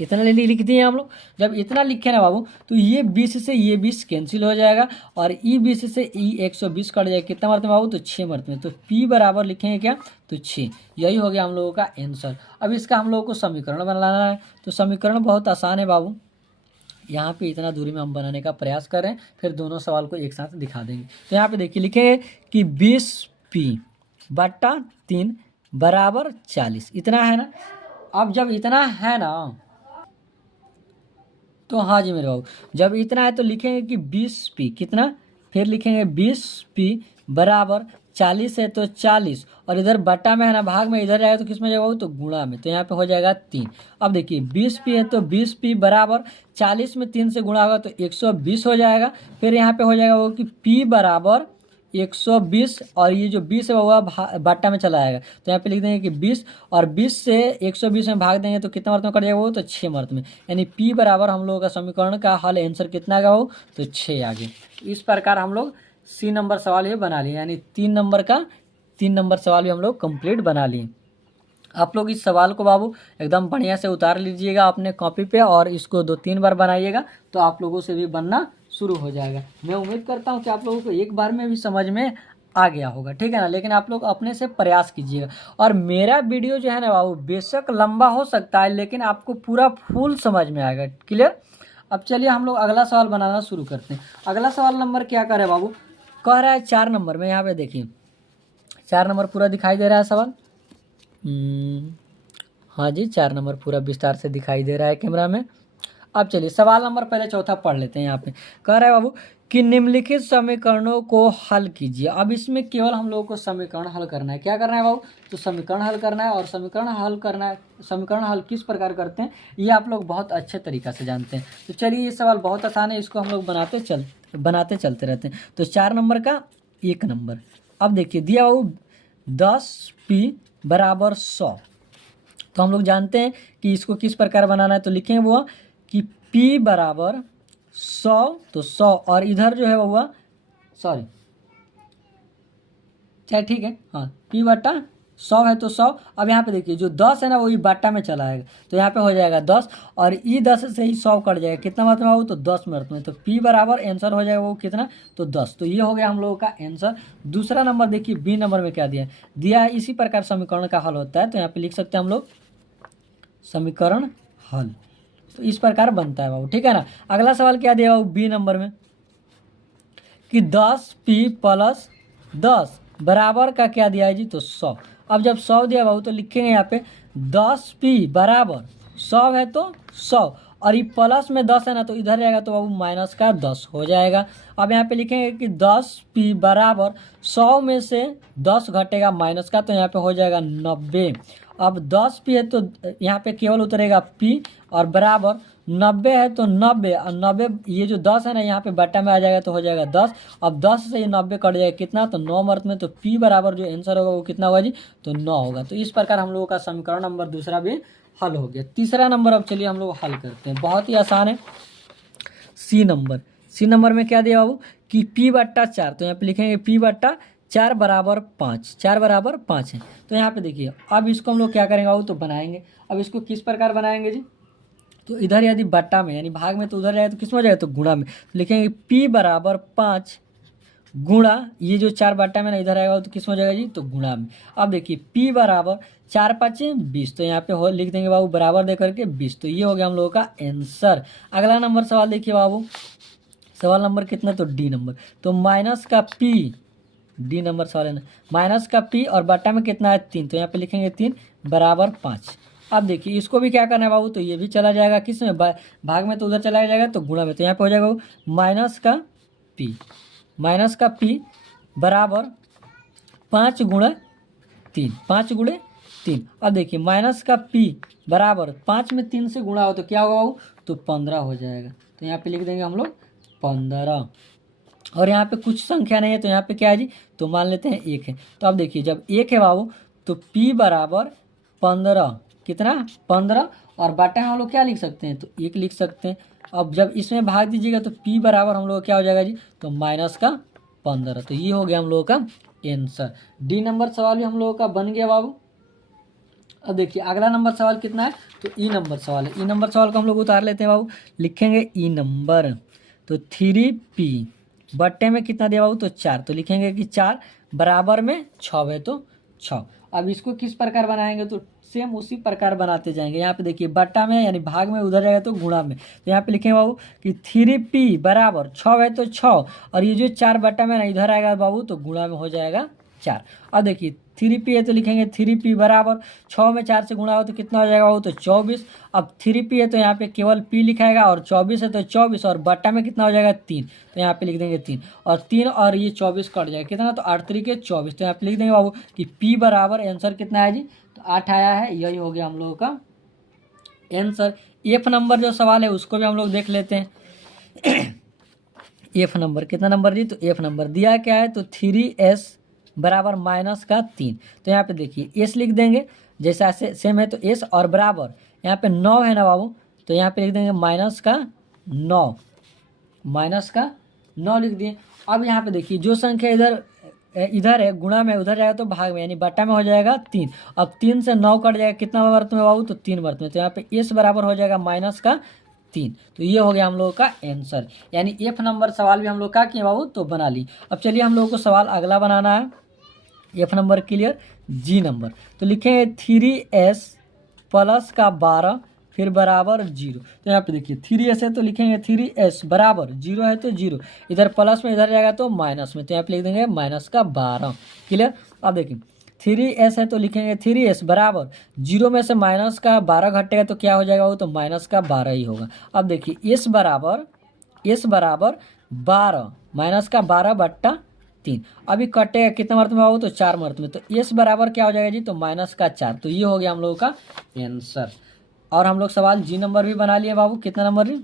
इतना लिख दिए हम लोग। जब इतना लिखे ना बाबू तो ये 20 से ये 20 कैंसिल हो जाएगा और ई 20 से ई 120 कट जाएगा। कितना मरते में बाबू, तो 6 मरते में, तो p बराबर लिखेंगे क्या, तो 6। यही हो गया हम लोगों का आंसर। अब इसका हम लोगों को समीकरण बनाना है। तो समीकरण बहुत आसान है बाबू, यहाँ पे इतना दूरी में हम बनाने का प्रयास कर रहे हैं, फिर दोनों सवाल को एक साथ दिखा देंगे। तो यहाँ पे देखिए लिखेंगे कि 20p/3 बराबर 40 इतना है ना। अब जब इतना है ना तो हाँ जी मेरे बाबू, जब इतना है तो लिखेंगे कि 20p कितना, फिर लिखेंगे 20p बराबर 40 है तो 40, और इधर बट्टा में है ना, भाग में इधर जाएगा तो किस में जाएगा, तो गुणा में, तो यहाँ पे हो जाएगा 3। अब देखिए 20p है तो 20p बराबर 40 में 3 से गुणा होगा तो 120 हो जाएगा। फिर यहाँ पे हो जाएगा वो कि p बराबर 120, और ये जो 20 है वो बट्टा में चला आएगा, तो यहाँ पे लिख देंगे कि 20, और 20 से 120 में भाग देंगे तो कितना मर्त में कट जाएगा वो, तो 6 मर्त में, यानी p बराबर हम लोगों का समीकरण का हल आंसर कितना का हो, तो 6 आ गए। इस प्रकार हम लोग सी नंबर सवाल भी बना लिए, यानी 3 नंबर सवाल भी हम लोग कंप्लीट बना लिए। आप लोग इस सवाल को बाबू एकदम बढ़िया से उतार लीजिएगा अपने कॉपी पे, और इसको 2-3 बार बनाइएगा तो आप लोगों से भी बनना शुरू हो जाएगा। मैं उम्मीद करता हूँ कि आप लोगों को एक बार में भी समझ में आ गया होगा, ठीक है ना। लेकिन आप लोग अपने से प्रयास कीजिएगा, और मेरा वीडियो जो है ना बाबू बेशक लंबा हो सकता है लेकिन आपको पूरा फुल समझ में आएगा, क्लियर। अब चलिए हम लोग अगला सवाल बनाना शुरू करते हैं। अगला सवाल नंबर क्या करे बाबू, कह रहा है 4 नंबर में। यहाँ पे देखिए 4 नंबर पूरा दिखाई दे रहा है सवाल। हाँ जी 4 नंबर पूरा विस्तार से दिखाई दे रहा है कैमरा में। अब चलिए सवाल नंबर पहले चौथा पढ़ लेते हैं। यहाँ पे कह रहा है बाबू कि निम्नलिखित समीकरणों को हल कीजिए। अब इसमें केवल हम लोगों को समीकरण हल करना है। क्या करना है बाबू, तो समीकरण हल करना है। और समीकरण हल किस प्रकार करते हैं ये आप लोग बहुत अच्छे तरीक़ा से जानते हैं। तो चलिए ये सवाल बहुत आसान है, इसको हम लोग बनाते चलते रहते हैं। तो 4 नंबर का 1 नंबर, अब देखिए दिया बाबू 10p बराबर 100। तो हम लोग जानते हैं कि इसको किस प्रकार बनाना है। तो लिखेंगे वो कि p बराबर 100, तो 100, और इधर जो है वो सॉरी चाहे ठीक है, हाँ p/100 है तो 100। अब यहाँ पे देखिए जो 10 है ना वो ये बाटा में चला आएगा, तो यहाँ पे हो जाएगा 10, और ई 10 से ही 100 कट जाएगा। कितना मतलब है वो, तो 10 मिनट में। तो p बराबर आंसर हो जाएगा वो कितना, तो 10। तो ये हो गया हम लोगों का आंसर। दूसरा नंबर देखिए बी नंबर में क्या दिया है इसी प्रकार समीकरण का हल होता है। तो यहाँ पे लिख सकते हैं हम लोग समीकरण हल, तो इस प्रकार बनता है बाबू, ठीक है ना। अगला सवाल क्या दिया बाबू बी नंबर में कि 10p + 10 बराबर का क्या दिया है जी, तो 100। अब जब 100 दिया बाबू तो लिखेंगे यहाँ पे 10p बराबर 100 है तो 100, और ये प्लस में 10 है ना तो इधर जाएगा तो बाबू माइनस का 10 हो जाएगा। अब यहाँ पे लिखेंगे कि 10p बराबर 100 में से 10 घटेगा माइनस का, तो यहाँ पे हो जाएगा 90। अब 10p है तो यहाँ पे केवल उतरेगा p, और बराबर 90 है तो 90 और 90 ये जो 10 है ना यहाँ पे बट्टा में आ जाएगा तो हो जाएगा 10। अब 10 से ये 90 कट जाएगा कितना, तो 9 मर्त में, तो P बराबर जो आंसर होगा वो कितना होगा जी, तो 9 होगा। तो इस प्रकार हम लोगों का समीकरण नंबर दूसरा भी हल हो गया। तीसरा नंबर अब चलिए हम लोग हल करते हैं, बहुत ही आसान है। सी नंबर में क्या दिया बाबू कि P/4, तो यहाँ पे लिखेंगे P/4 बराबर 5, 4 बराबर 5 है। तो यहाँ पे देखिए अब इसको हम लोग क्या करेंगे बाबू, तो बनाएंगे। अब इसको किस प्रकार बनाएंगे जी, तो इधर यदि बट्टा में यानी भाग में तो उधर जाएगा तो किस में हो जाएगा, तो गुणा में। तो लिखेंगे P बराबर 5 गुणा ये जो 4 बट्टा में ना इधर आएगा तो किस में हो जाएगा जी, तो गुणा में। अब देखिए P बराबर 4 5 20, तो यहाँ पे हो लिख देंगे बाबू बराबर दे करके 20। तो ये हो गया हम लोगों का आंसर। अगला नंबर सवाल देखिए बाबू, सवाल नंबर कितना, तो डी नंबर। तो माइनस का P, डी नंबर सवाल है ना, माइनस का P और बट्टा में कितना है 3, तो यहाँ पे लिखेंगे 3 बराबर 5। अब देखिए इसको भी क्या करना है बाबू, तो ये भी चला जाएगा किस में, भाग में तो उधर चला जाएगा तो गुणा में। तो यहाँ पे हो जाएगा बाबू माइनस का P बराबर 5 गुणा 3, 5 गुणे 3। अब देखिए माइनस का P बराबर 5 में 3 से गुणा हो तो क्या होगा बाबू, तो 15 हो जाएगा। तो यहाँ पे लिख देंगे हम लोग 15। और यहाँ पे कुछ संख्या नहीं है तो यहाँ पे क्या है जी, तो मान लेते हैं 1 है। तो अब देखिए जब 1 है बाबू तो P बराबर 15, कितना 15, और बट्टा में हम लोग क्या लिख सकते हैं, तो 1 लिख सकते हैं। अब जब इसमें भाग दीजिएगा तो P बराबर हम लोग क्या हो जाएगा जी, तो माइनस का 15। तो ये हो गया हम लोगों का आंसर। डी नंबर सवाल भी हम लोगों का बन गया बाबू। अब देखिए अगला नंबर सवाल कितना है, तो ई नंबर सवाल है। ई नंबर सवाल को हम लोग उतार लेते हैं बाबू, लिखेंगे ई नंबर। तो 3P बट्टे में कितना दिया बाबू, तो 4, तो लिखेंगे कि 4 बराबर में 6 है तो 6। अब इसको किस प्रकार बनाएंगे, तो सेम उसी प्रकार बनाते जाएंगे। यहाँ पे देखिए बट्टा में यानी भाग में उधर जाएगा तो गुणा में। तो यहाँ पे लिखेंगे बाबू कि 3P बराबर 6 है तो 6, और ये जो 4 बट्टा में ना इधर आएगा बाबू तो गुणा में हो जाएगा 4। अब देखिए 3P है तो लिखेंगे 3P बराबर 6 में 4 से गुणा हो तो कितना हो जाएगा वो, तो 24। अब 3P है तो यहाँ पे केवल P लिखाएगा, और 24 है तो 24, और बट्टा में कितना हो जाएगा 3, तो यहाँ पे लिख देंगे 3, और 3 और ये 24 कट जाएगा कितना, तो 8 3 के 24। तो यहाँ पे लिख देंगे बाबू कि P बराबर आंसर कितना है जी, तो 8 आया है। यही हो गया हम लोगों का आंसर। F नंबर जो सवाल है उसको भी हम लोग देख लेते हैं। F नंबर कितना नंबर जी, तो F नंबर दिया क्या है, तो 3S बराबर माइनस का 3। तो यहाँ पे देखिए S लिख देंगे जैसा सेम है, तो S और बराबर यहाँ पे 9 है ना बाबू, तो यहाँ पे लिख देंगे माइनस का 9, माइनस का 9 लिख दिए। अब यहाँ पे देखिए जो संख्या इधर है गुणा में उधर जाएगा तो भाग में यानी बट्टा में हो जाएगा 3। अब 3 से 9 कट जाएगा कितना वर्त में बाबू, तो 3 वर्त में। तो यहाँ पे S बराबर हो जाएगा माइनस का 3। तो ये हो गया हम लोगों का आंसर। यानी F नंबर सवाल भी हम लोग क्या किए बाबू, तो बना ली। अब चलिए हम लोगों को सवाल अगला बनाना है। F number clear. G number तो लिखेंगे 3S प्लस का 12 फिर बराबर 0। तो यहाँ पे देखिए 3S है तो लिखेंगे 3S बराबर 0 है तो 0, इधर प्लस में इधर जाएगा तो माइनस में, तो यहाँ पे लिख देंगे माइनस का 12। क्लियर। अब देखिए 3S है तो लिखेंगे 3S बराबर 0 में से माइनस का 12 घटेगा तो क्या हो जाएगा वो, तो माइनस का 12 ही होगा। अब देखिए S बराबर 12 माइनस का 12 बट्टा 3। अभी कटेगा कितना मर्त में आओ, तो 4 मर्त में। तो S बराबर क्या हो जाएगा जी, तो माइनस का 4। तो ये हो गया हम लोगों का आंसर। और हम लोग सवाल G नंबर भी बना लिए बाबू। कितना नंबर जी,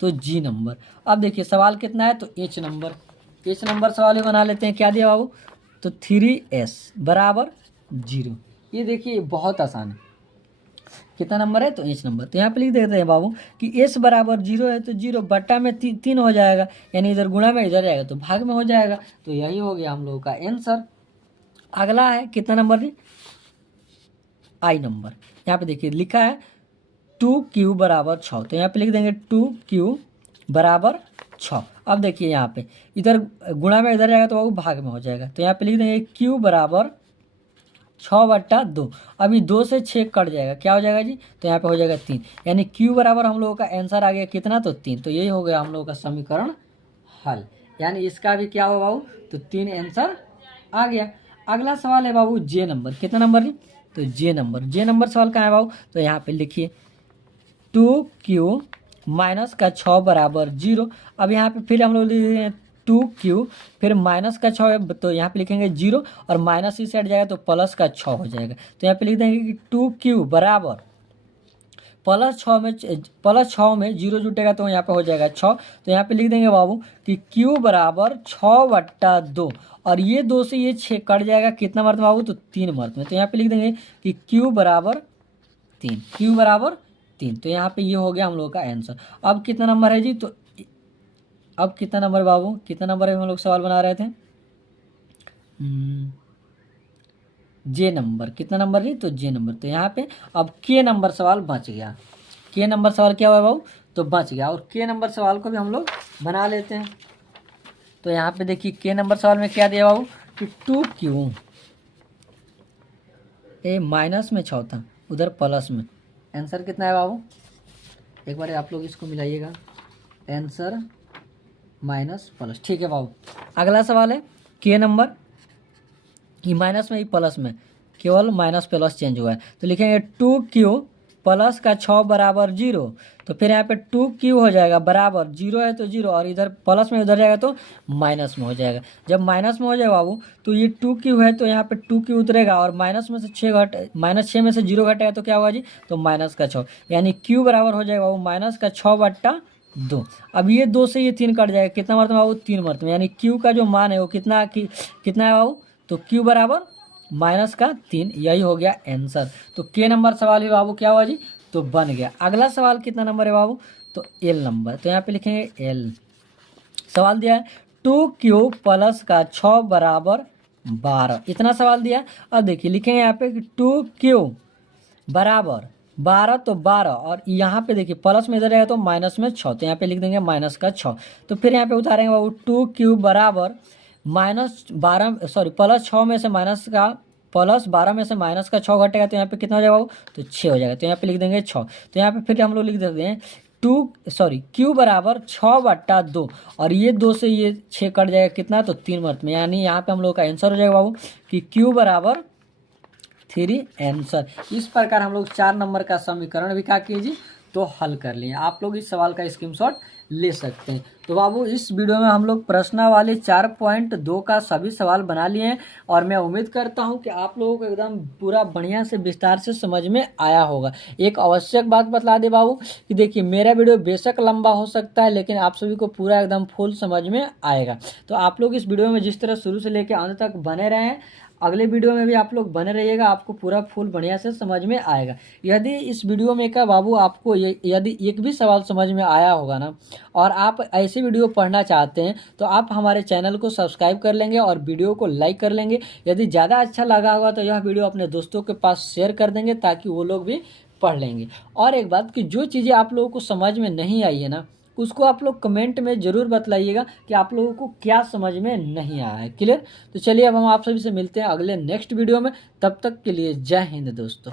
तो G नंबर। अब देखिए सवाल कितना है, तो H नंबर सवाल भी बना लेते हैं। क्या दिया बाबू, तो 3S बराबर 0। ये देखिए बहुत आसान है। कितना नंबर है, तो H नंबर। तो यहाँ पे लिख देते हैं बाबू कि S बराबर 0 है तो 0 बट्टा में 3 हो जाएगा, यानी इधर गुणा में इधर जाएगा तो भाग में हो जाएगा। तो यही हो गया हम लोगों का आंसर। अगला है कितना नंबर जी, I नंबर। यहाँ पे देखिए लिखा है 2Q बराबर 6। तो यहाँ पे लिख देंगे 2Q बराबर 6। अब देखिए यहाँ पे इधर गुणा में इधर जाएगा तो बाबू भाग में हो जाएगा। तो यहाँ पे लिख देंगे Q बराबर 6 बट्टा 2। अभी 2 से 6 कट जाएगा, क्या हो जाएगा जी, तो यहाँ पे हो जाएगा 3। यानी Q बराबर हम लोगों का आंसर आ गया कितना, तो 3। तो यही हो गया हम लोगों का समीकरण हल। यानी इसका भी क्या हो बाबू, तो 3 आंसर आ गया। अगला सवाल है बाबू J नंबर। कितना नंबर जी, तो J नंबर सवाल कहाँ है बाबू, तो यहाँ पे लिखिए 2Q माइनस का 6 बराबर 0। अब यहाँ पे फिर हम लोग लिखेंगे 2Q फिर माइनस का 6 है तो यहाँ पे लिखेंगे 0, और माइनस इस साइड जाएगा तो प्लस का 6 हो जाएगा। तो यहाँ पे लिख देंगे कि 2Q बराबर +6 में 0 जुटेगा तो यहाँ पे हो जाएगा 6। तो यहाँ पे लिख देंगे बाबू कि Q बराबर 6/2 और ये 2 से ये 6 कट जाएगा कितना मर्त में बाबू, तो 3 मर्त में। तो यहाँ पे लिख देंगे कि Q बराबर 3। तो यहाँ पे ये हो गया हम लोग का आंसर। अब कितना नंबर है जी, तो अब कितना नंबर बाबू, कितना नंबर है हम लोग सवाल बना रहे थे, जे नंबर, कितना नंबर जी, तो जे नंबर। तो यहाँ पे अब के नंबर सवाल बच गया। के नंबर सवाल क्या हुआ बाबू, तो बच गया। और के नंबर सवाल को भी हम लोग बना लेते हैं। तो यहाँ पे देखिए के नंबर सवाल में क्या दिया बाबू कि 2Q, ए माइनस में 6 था, उधर प्लस में। आंसर कितना है बाबू, एक बार आप लोग इसको मिलाइएगा, आंसर माइनस प्लस। ठीक है बाबू। अगला सवाल है के नंबर, ये माइनस में, ये प्लस में, केवल माइनस प्लस चेंज हुआ है। तो लिखेंगे 2Q प्लस का 6 बराबर 0। तो फिर यहाँ पे 2Q हो जाएगा बराबर 0 है तो 0, और इधर प्लस में उधर जाएगा तो माइनस में हो जाएगा। जब माइनस में हो जाएगा बाबू तो ये 2Q है तो यहाँ पे 2Q उतरेगा, और माइनस में से 6 में से 0 घटेगा तो क्या होगा जी, तो माइनस का 6, यानी Q बराबर हो जाएगा बाबू माइनस का 6/2। अब ये 2 से ये 3 कट जाएगा, कितना मर्त में बाबू, 3 मर्त में, यानी Q का जो मान है वो कितना है बाबू, तो Q बराबर -3। यही हो गया आंसर। तो के नंबर सवाल भी बाबू क्या हुआ जी, तो बन गया। अगला सवाल कितना नंबर है बाबू, तो एल नंबर। तो यहाँ पे लिखेंगे एल। सवाल दिया है 2Q प्लस का 6 बराबर 12, इतना सवाल दिया है। अब देखिए लिखेंगे यहाँ पे कि 2Q बराबर 12, तो 12, और यहाँ पे देखिए प्लस में इधर रहेगा तो माइनस में 6, तो यहाँ पे लिख देंगे माइनस का 6। तो फिर यहाँ पे उतारेंगे बाबू 2Q बराबर +6 में से माइनस का, +12 में से माइनस का 6 घटेगा तो यहाँ पे कितना हो जाएगा बाबू, तो 6 हो जाएगा। तो यहाँ पे लिख देंगे 6। तो यहाँ पे फिर हम लोग लिख देते हैं Q बराबर 6/2, और ये 2 से ये 6 कट जाएगा कितना, तो 3 मर्त में, यानी यहाँ पे हम लोग का आंसर हो जाएगा बाबू कि Q बराबर 3 आंसर। इस प्रकार हम लोग 4 नंबर का समीकरण भी क्या कीजिए, तो हल कर लिए। आप लोग इस सवाल का स्क्रीनशॉट ले सकते हैं। तो बाबू इस वीडियो में हम लोग प्रश्नावली 4.2 का सभी सवाल बना लिए हैं, और मैं उम्मीद करता हूं कि आप लोगों को एकदम पूरा बढ़िया से विस्तार से समझ में आया होगा। एक आवश्यक बात बतला दे बाबू कि देखिए मेरा वीडियो बेशक लंबा हो सकता है, लेकिन आप सभी को पूरा एकदम फुल समझ में आएगा। तो आप लोग इस वीडियो में जिस तरह शुरू से लेकर अंत तक बने रहे हैं, अगले वीडियो में भी आप लोग बने रहिएगा, आपको पूरा फुल बढ़िया से समझ में आएगा। यदि इस वीडियो में का बाबू आपको यदि एक भी सवाल समझ में आया होगा ना, और आप ऐसे वीडियो पढ़ना चाहते हैं, तो आप हमारे चैनल को सब्सक्राइब कर लेंगे और वीडियो को लाइक कर लेंगे। यदि ज़्यादा अच्छा लगा होगा तो यह वीडियो अपने दोस्तों के पास शेयर कर देंगे, ताकि वो लोग भी पढ़ लेंगे। और एक बात कि जो चीज़ें आप लोगों को समझ में नहीं आई है ना, उसको आप लोग कमेंट में ज़रूर बतलाइएगा कि आप लोगों को क्या समझ में नहीं आया है। क्लियर? तो चलिए अब हम आप सभी से मिलते हैं अगले नेक्स्ट वीडियो में। तब तक के लिए जय हिंद दोस्तों।